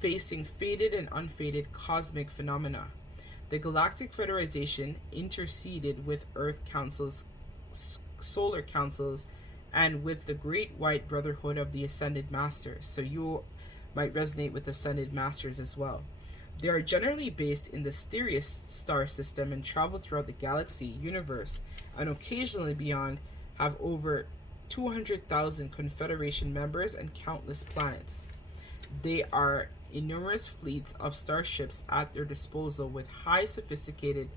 facing fated and unfated cosmic phenomena. The Galactic Federation interceded with Earth Councils, Solar Councils, and with the Great White Brotherhood of the Ascended Masters. So you might resonate with Ascended Masters as well. They are generally based in the Sirius star system and travel throughout the galaxy, universe, and occasionally beyond, have over 200,000 Confederation members and countless planets. They are enormous fleets of starships at their disposal with high sophisticated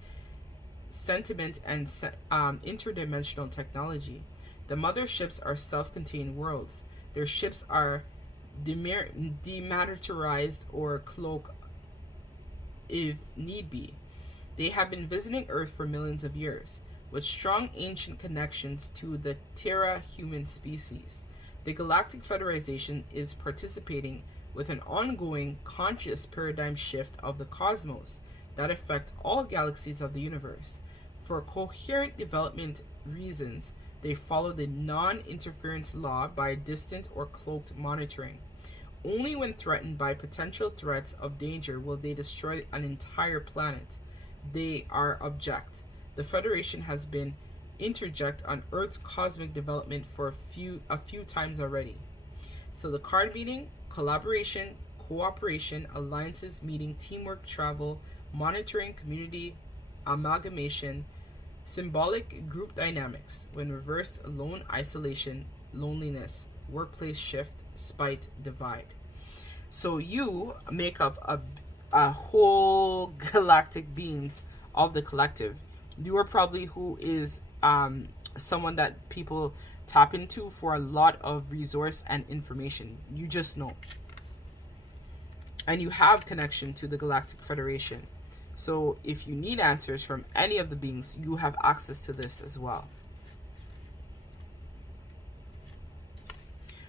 sentiment and interdimensional technology. The motherships are self-contained worlds. Their ships are dematerialized or cloaked if need be. They have been visiting Earth for millions of years, with strong ancient connections to the Terra human species. The Galactic Federation is participating with an ongoing conscious paradigm shift of the cosmos that affect all galaxies of the universe. For coherent development reasons, they follow the non-interference law by distant or cloaked monitoring. Only when threatened by potential threats of danger will they destroy an entire planet. They are object. The Federation has been interject on Earth's cosmic development for a few times already. So the card meaning: collaboration, cooperation, alliances, meeting, teamwork, travel, monitoring, community, amalgamation, symbolic group dynamics. When reversed, alone, isolation, loneliness, workplace shift, spite, divide. So you make up a whole galactic beings of the collective. You are probably who is someone that people tap into for a lot of resource and information. You just know. And you have connection to the Galactic Federation. So if you need answers from any of the beings, you have access to this as well.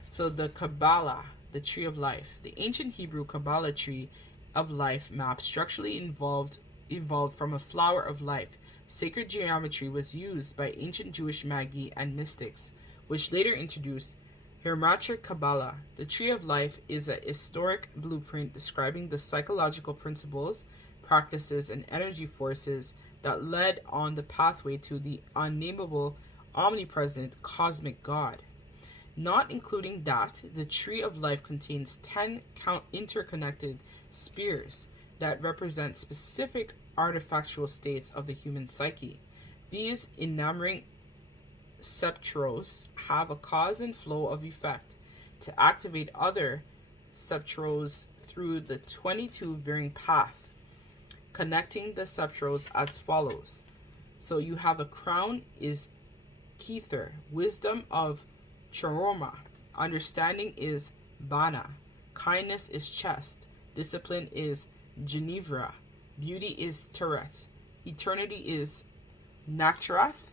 So the Kabbalah, the tree of life. The ancient Hebrew Kabbalah tree of life map structurally evolved from a flower of life. Sacred geometry was used by ancient Jewish magi and mystics, which later introduced Hermetic Kabbalah. The tree of life is a historic blueprint describing the psychological principles, practices, and energy forces that led on the pathway to the unnameable, omnipresent cosmic God. Not including that, the tree of life contains 10 interconnected spheres that represent specific artifactual states of the human psyche. These enamoring septros have a cause and flow of effect to activate other septros through the 22 varying path, connecting the septros as follows. So you have a crown is Kether, wisdom of Charoma, understanding is Bana, kindness is Chest, discipline is Genevra, beauty is Teret, eternity is Naktrath,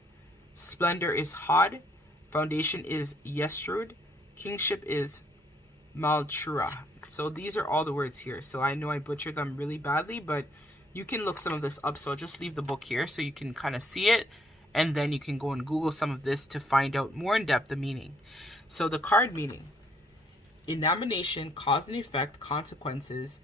splendor is Hod, foundation is Yestrud, kingship is Malchura. So these are all the words here. So I know I butchered them really badly, but you can look some of this up. So I'll just leave the book here so you can kind of see it. And then you can go and Google some of this to find out more in depth the meaning. So the card meaning: enamination, cause and effect, consequences,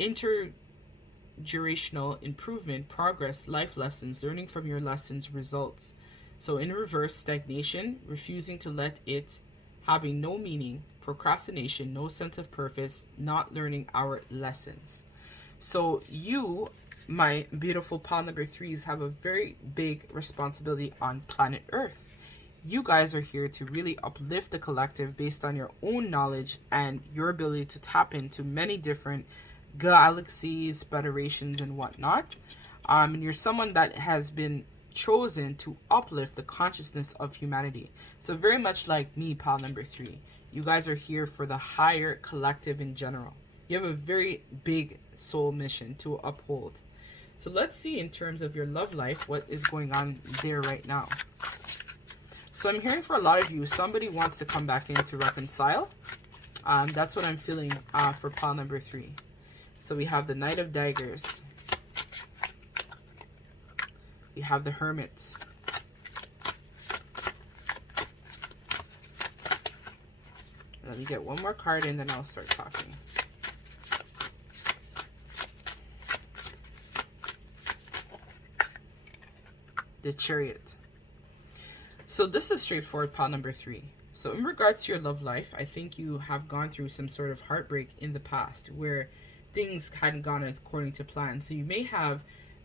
interdurational improvement, progress, life lessons, learning from your lessons, results. So in reverse, stagnation, refusing to let it, having no meaning, procrastination, no sense of purpose, not learning our lessons. So you, my beautiful pile number 3s, have a very big responsibility on planet Earth. You guys are here to really uplift the collective based on your own knowledge and your ability to tap into many different galaxies, federations, and whatnot. And you're someone that has been chosen to uplift the consciousness of humanity. So very much like me, pile number 3, you guys are here for the higher collective in general. You have a very big soul mission to uphold. So let's see in terms of your love life, what is going on there right now. So I'm hearing for a lot of you, somebody wants to come back in to reconcile. That's what I'm feeling for pile number 3. So we have the Knight of Daggers. We have the Hermit. Let me get one more card and then I'll start talking. The Chariot. So this is straightforward, pile number 3. So in regards to your love life, I think you have gone through some sort of heartbreak in the past where things hadn't gone according to plan. So you may have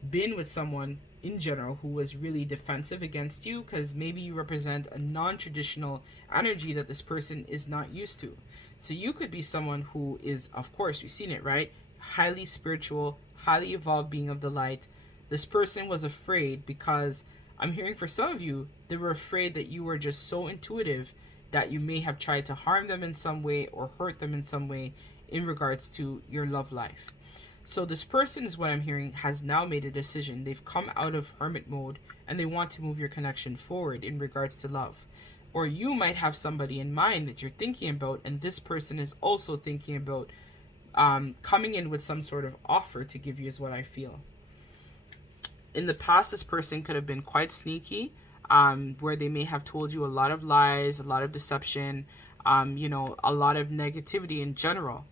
been with someone in general who was really defensive against you because maybe you represent a non-traditional energy that this person is not used to. So you could be someone who is, of course, we've seen it, right? Highly spiritual, highly evolved being of the light. This person was afraid because I'm hearing for some of you, they were afraid that you were just so intuitive that you may have tried to harm them in some way or hurt them in some way in regards to your love life. So this person, is what I'm hearing, has now made a decision. They've come out of hermit mode and they want to move your connection forward in regards to love. Or you might have somebody in mind that you're thinking about, and this person is also thinking about coming in with some sort of offer to give you, is what I feel. In the past, this person could have been quite sneaky, where they may have told you a lot of lies, a lot of deception, a lot of negativity in general.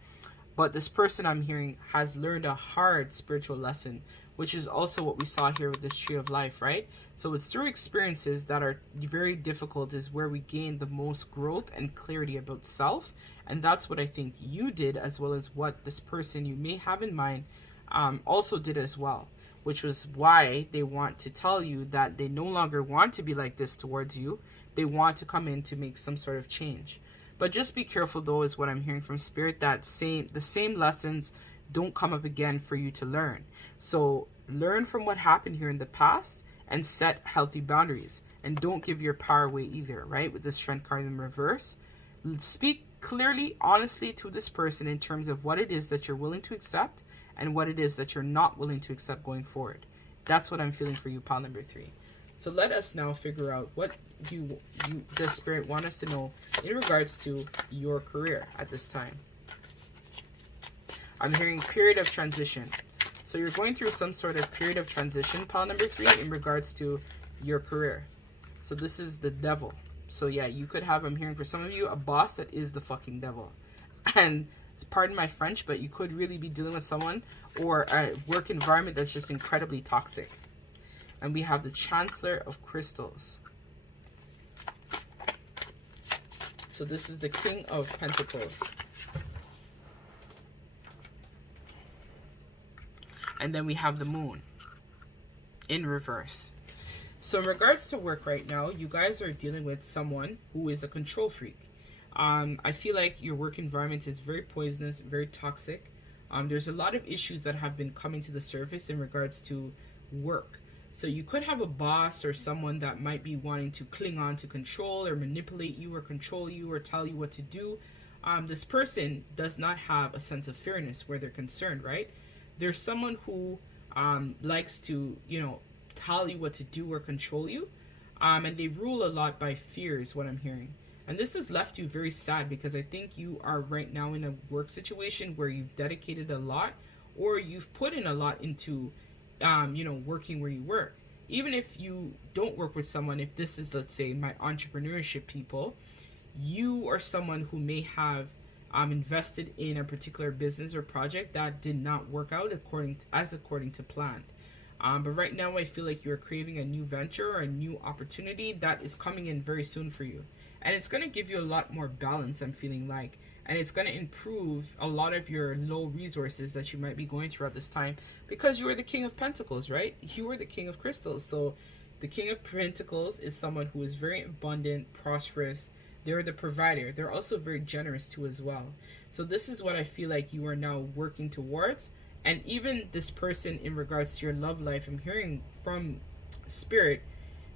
But this person I'm hearing has learned a hard spiritual lesson, which is also what we saw here with this tree of life, right? So it's through experiences that are very difficult is where we gain the most growth and clarity about self. And that's what I think you did, as well as what this person you may have in mind also did as well, which was why they want to tell you that they no longer want to be like this towards you. They want to come in to make some sort of change. But just be careful, though, is what I'm hearing from Spirit, that the same lessons don't come up again for you to learn. So learn from what happened here in the past and set healthy boundaries. And don't give your power away either, right? With the Strength card in reverse. Speak clearly, honestly to this person in terms of what it is that you're willing to accept and what it is that you're not willing to accept going forward. That's what I'm feeling for you, pile number 3. So let us now figure out what the Spirit want us to know in regards to your career at this time. I'm hearing period of transition. So you're going through some sort of period of transition, pile number 3, in regards to your career. So this is the devil. So yeah, you could have, I'm hearing for some of you, a boss that is the fucking devil. And pardon my French, but you could really be dealing with someone or a work environment that's just incredibly toxic. And we have the Chancellor of Crystals. So this is the King of Pentacles. And then we have the Moon in reverse. So in regards to work right now, you guys are dealing with someone who is a control freak. I feel like your work environment is very poisonous, very toxic. There's a lot of issues that have been coming to the surface in regards to work. So you could have a boss or someone that might be wanting to cling on to control or manipulate you or control you or tell you what to do. This person does not have a sense of fairness where they're concerned, right? There's someone who likes to, tell you what to do or control you. And they rule a lot by fear is what I'm hearing. And this has left you very sad because I think you are right now in a work situation where you've dedicated a lot or you've put in a lot into working where you work. Even if you don't work with someone, if this is, let's say, my entrepreneurship people, you are someone who may have invested in a particular business or project that did not work out according to plan. But right now I feel like you're craving a new venture or a new opportunity that is coming in very soon for you. And it's going to give you a lot more balance, I'm feeling like. And it's going to improve a lot of your low resources that you might be going through at this time. Because you are the King of Pentacles, right? You are the King of Crystals. So the King of Pentacles is someone who is very abundant, prosperous. They're the provider. They're also very generous too as well. So this is what I feel like you are now working towards. And even this person in regards to your love life, I'm hearing from Spirit,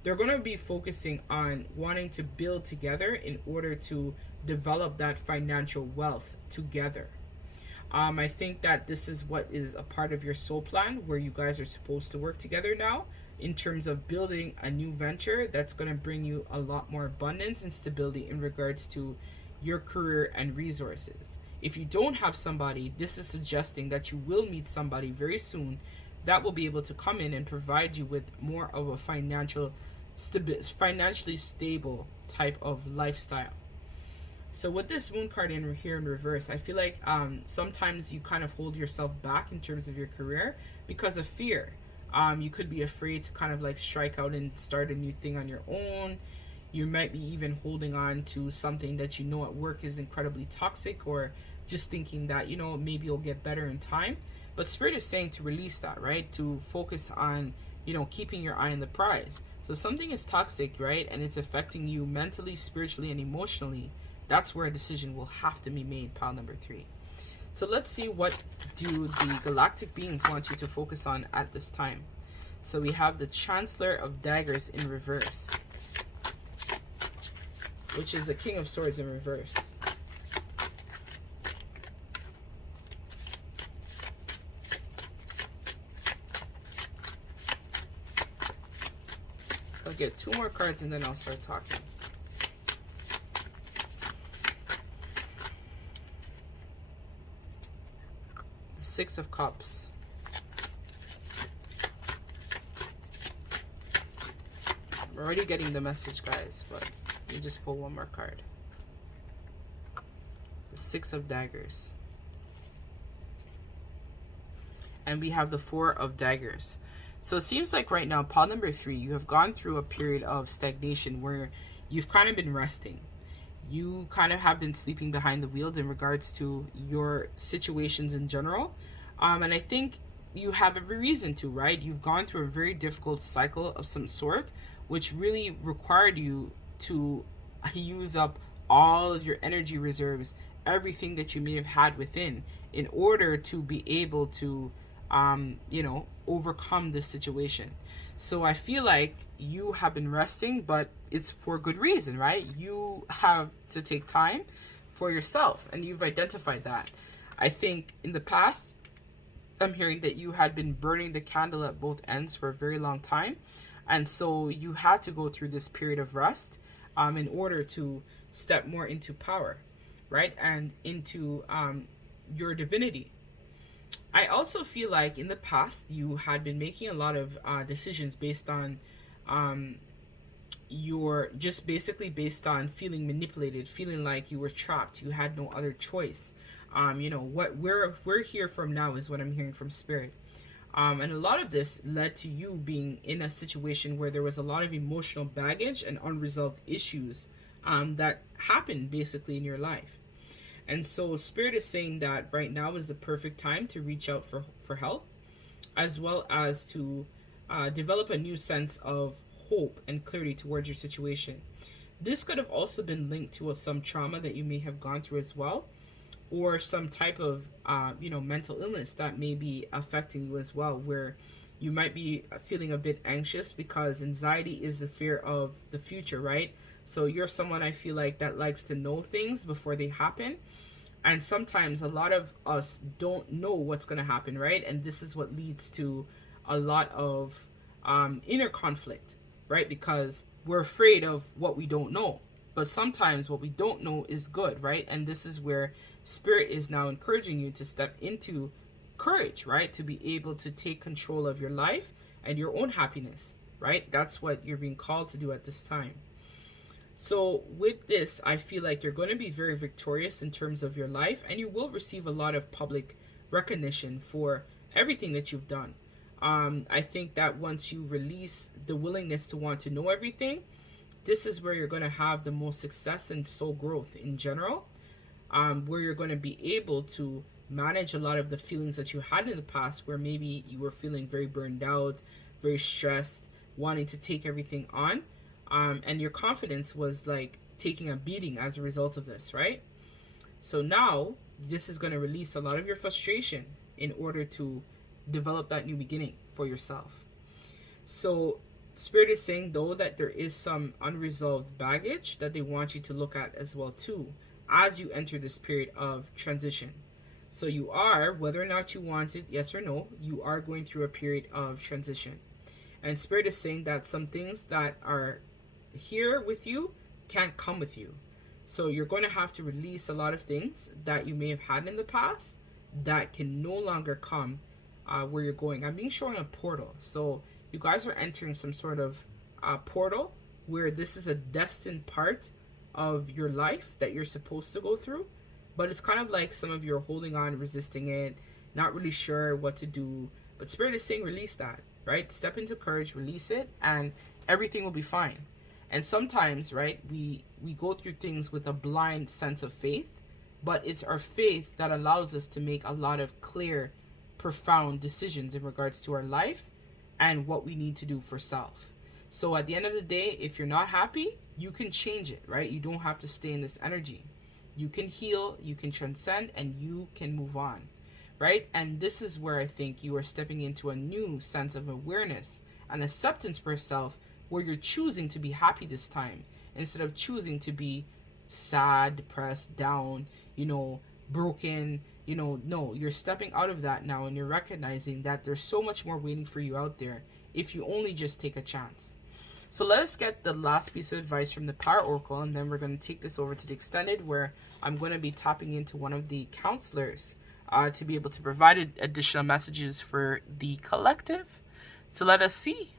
they're going to be focusing on wanting to build together in order to develop that financial wealth together. I think that this is what is a part of your soul plan where you guys are supposed to work together now in terms of building a new venture that's going to bring you a lot more abundance and stability in regards to your career and resources. If you don't have somebody, this is suggesting that you will meet somebody very soon that will be able to come in and provide you with more of a financially stable type of lifestyle. So with this Moon card in here in reverse, I feel like sometimes you kind of hold yourself back in terms of your career because of fear. You could be afraid to kind of like strike out and start a new thing on your own. You might be even holding on to something that you know at work is incredibly toxic, or just thinking that, maybe you'll get better in time. But Spirit is saying to release that, right? To focus on, keeping your eye on the prize. So if something is toxic, right, and it's affecting you mentally, spiritually, and emotionally, that's where a decision will have to be made, pile number 3. So let's see, what do the galactic beings want you to focus on at this time? So we have the Chancellor of Daggers in reverse, which is the King of Swords in reverse. I'll get 2 more cards and then I'll start talking. The 6 of Cups. I'm already getting the message, guys, but let me just pull 1 more card. The 6 of Daggers. And we have the Four of Daggers. So it seems like right now, pile number 3, you have gone through a period of stagnation where you've kind of been resting. You kind of have been sleeping behind the wheel in regards to your situations in general. And I think you have every reason to, right? You've gone through a very difficult cycle of some sort, which really required you to use up all of your energy reserves, everything that you may have had within, in order to be able to, overcome this situation. So I feel like you have been resting, but it's for good reason, right? You have to take time for yourself, and you've identified that. I think in the past, I'm hearing that you had been burning the candle at both ends for a very long time. And so you had to go through this period of rest in order to step more into power, right? And into your divinity. I also feel like in the past, you had been making a lot of decisions based on based on feeling manipulated, feeling like you were trapped, you had no other choice. What we're here from now is what I'm hearing from Spirit. And a lot of this led to you being in a situation where there was a lot of emotional baggage and unresolved issues that happened basically in your life. And so Spirit is saying that right now is the perfect time to reach out for help, as well as to develop a new sense of hope and clarity towards your situation. This could have also been linked to some trauma that you may have gone through as well, or some type of mental illness that may be affecting you as well, where you might be feeling a bit anxious, because anxiety is the fear of the future, right? So you're someone, I feel like, that likes to know things before they happen. And sometimes a lot of us don't know what's going to happen, right? And this is what leads to a lot of inner conflict, right? Because we're afraid of what we don't know. But sometimes what we don't know is good, right? And this is where Spirit is now encouraging you to step into courage, right? To be able to take control of your life and your own happiness, right? That's what you're being called to do at this time. So with this, I feel like you're going to be very victorious in terms of your life, and you will receive a lot of public recognition for everything that you've done. I think that once you release the willingness to want to know everything, this is where you're going to have the most success and soul growth in general, where you're going to be able to manage a lot of the feelings that you had in the past, where maybe you were feeling very burned out, very stressed, wanting to take everything on. And your confidence was like taking a beating as a result of this, right? So now this is going to release a lot of your frustration in order to develop that new beginning for yourself. So Spirit is saying, though, that there is some unresolved baggage that they want you to look at as well too, as you enter this period of transition. So you are, whether or not you want it, yes or no, you are going through a period of transition. And Spirit is saying that some things that are here with you can't come with you. So you're going to have to release a lot of things that you may have had in the past that can no longer come where you're going. I'm being shown a portal. So you guys are entering some sort of portal where this is a destined part of your life that you're supposed to go through. But it's kind of like some of you are holding on, resisting it, not really sure what to do. But Spirit is saying release that, right? Step into courage, release it, and everything will be fine. And sometimes, right, we go through things with a blind sense of faith, but it's our faith that allows us to make a lot of clear, profound decisions in regards to our life and what we need to do for self. So at the end of the day, if you're not happy, you can change it, right? You don't have to stay in this energy. You can heal, you can transcend, and you can move on, right? And this is where I think you are stepping into a new sense of awareness and acceptance for yourself, where you're choosing to be happy this time instead of choosing to be sad, depressed, down, broken. No, you're stepping out of that now, and you're recognizing that there's so much more waiting for you out there if you only just take a chance. So let us get the last piece of advice from the Power Oracle, and then we're going to take this over to the Extended, where I'm going to be tapping into one of the counselors to be able to provide additional messages for the collective. So let's see.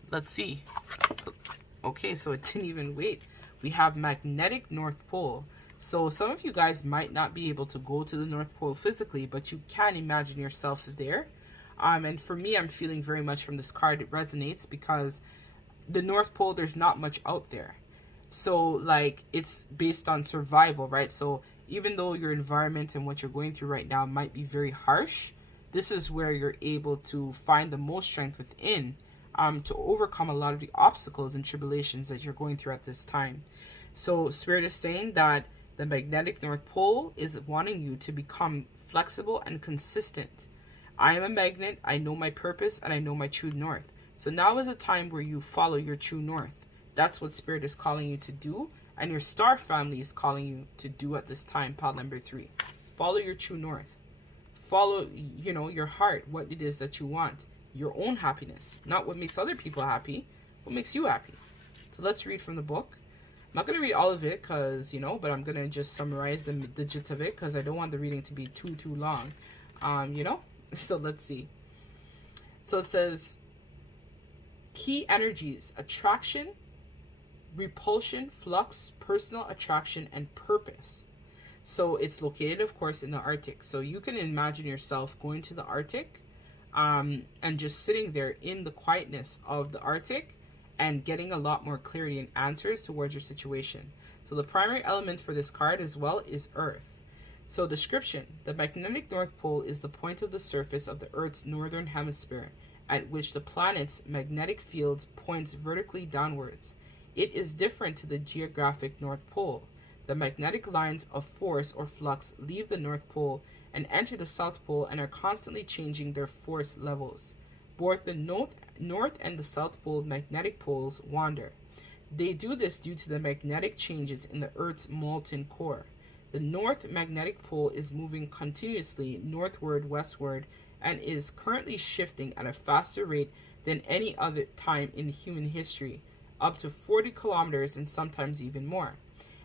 Okay, so it didn't even wait. We have Magnetic North Pole. So some of you guys might not be able to go to the North Pole physically, but you can imagine yourself there. And for me, I'm feeling very much from this card, it resonates because the North Pole, there's not much out there. So like it's based on survival, right? So even though your environment and what you're going through right now might be very harsh, this is where you're able to find the most strength within to overcome a lot of the obstacles and tribulations that you're going through at this time. So Spirit is saying that the magnetic North Pole is wanting you to become flexible and consistent. I am a magnet, I know my purpose, and I know my true north. So now is a time where you follow your true north. That's what Spirit is calling you to do, and your star family is calling you to do at this time, pile number 3. Follow your true north. Follow, your heart, what it is that you want. Your own happiness. Not what makes other people happy, what makes you happy. So let's read from the book. I'm not going to read all of it because, but I'm going to just summarize the gist of it because I don't want the reading to be too long. So let's see. So it says, key energies: attraction, repulsion, flux, personal attraction, and purpose. So it's located, of course, in the Arctic. So you can imagine yourself going to the Arctic and just sitting there in the quietness of the Arctic and getting a lot more clarity and answers towards your situation. So the primary element for this card as well is Earth. So description: the magnetic North Pole is the point of the surface of the Earth's northern hemisphere at which the planet's magnetic field points vertically downwards. It is different to the geographic North Pole. The magnetic lines of force or flux leave the North Pole and enter the South Pole and are constantly changing their force levels. Both the North and the South Pole magnetic poles wander. They do this due to the magnetic changes in the Earth's molten core. The North magnetic pole is moving continuously northward, westward, and is currently shifting at a faster rate than any other time in human history, up to 40 kilometers and sometimes even more.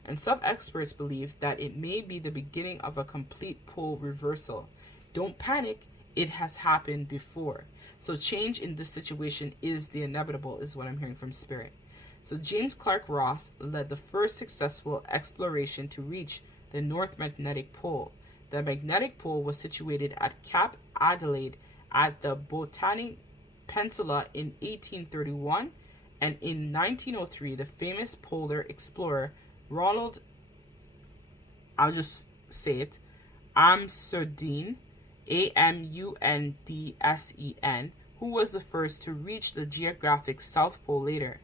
And some experts believe that it may be the beginning of a complete pole reversal. Don't panic, it has happened before. So change in this situation is the inevitable, is what I'm hearing from Spirit. So James Clark Ross led the first successful exploration to reach the North Magnetic Pole. The magnetic pole was situated at Cap Adelaide at the Botany Peninsula in 1831, and in 1903, the famous polar explorer Ronald, I'll just say it, Amundsen, Amundsen, who was the first to reach the geographic South Pole later,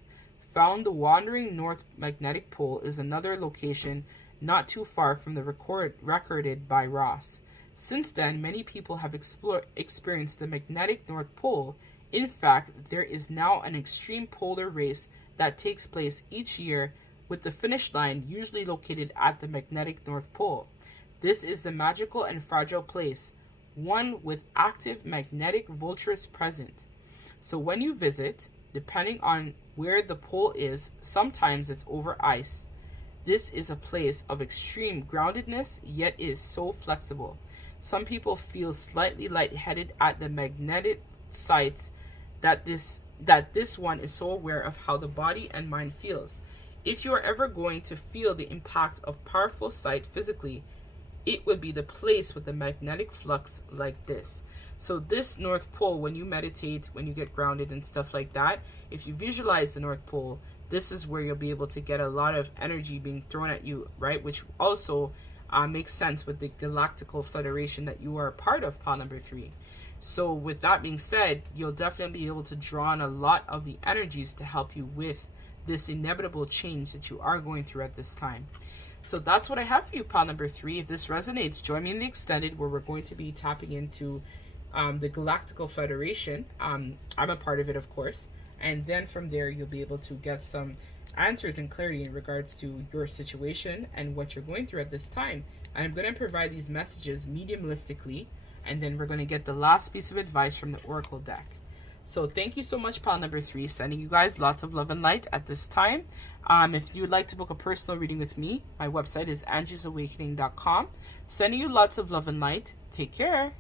found the wandering North Magnetic Pole is another location not too far from the recorded by Ross. Since then, many people have experienced the magnetic North Pole. In fact, there is now an extreme polar race that takes place each year, with the finish line usually located at the magnetic North Pole. This is the magical and fragile place, one with active magnetic vultures present. So when you visit, depending on where the pole is, sometimes it's over ice. This is a place of extreme groundedness, yet is so flexible. Some people feel slightly lightheaded at the magnetic sites that this one is so aware of how the body and mind feels. If you are ever going to feel the impact of powerful sight physically, it would be the place with the magnetic flux like this. So this North Pole, when you meditate, when you get grounded and stuff like that, if you visualize the North Pole, this is where you'll be able to get a lot of energy being thrown at you, right? Which also makes sense with the Galactical Federation that you are a part of, pile number 3. So with that being said, you'll definitely be able to draw on a lot of the energies to help you with this inevitable change that you are going through at this time. So that's what I have for you, pile number 3. If this resonates, join me in the extended where we're going to be tapping into the Galactical Federation. I'm a part of it, of course. And then from there, you'll be able to get some answers and clarity in regards to your situation and what you're going through at this time. And I'm going to provide these messages mediumistically, and then we're going to get the last piece of advice from the Oracle deck. So thank you so much, pile number 3. Sending you guys lots of love and light at this time. If you'd like to book a personal reading with me, my website is angiesawakening.com. Sending you lots of love and light. Take care.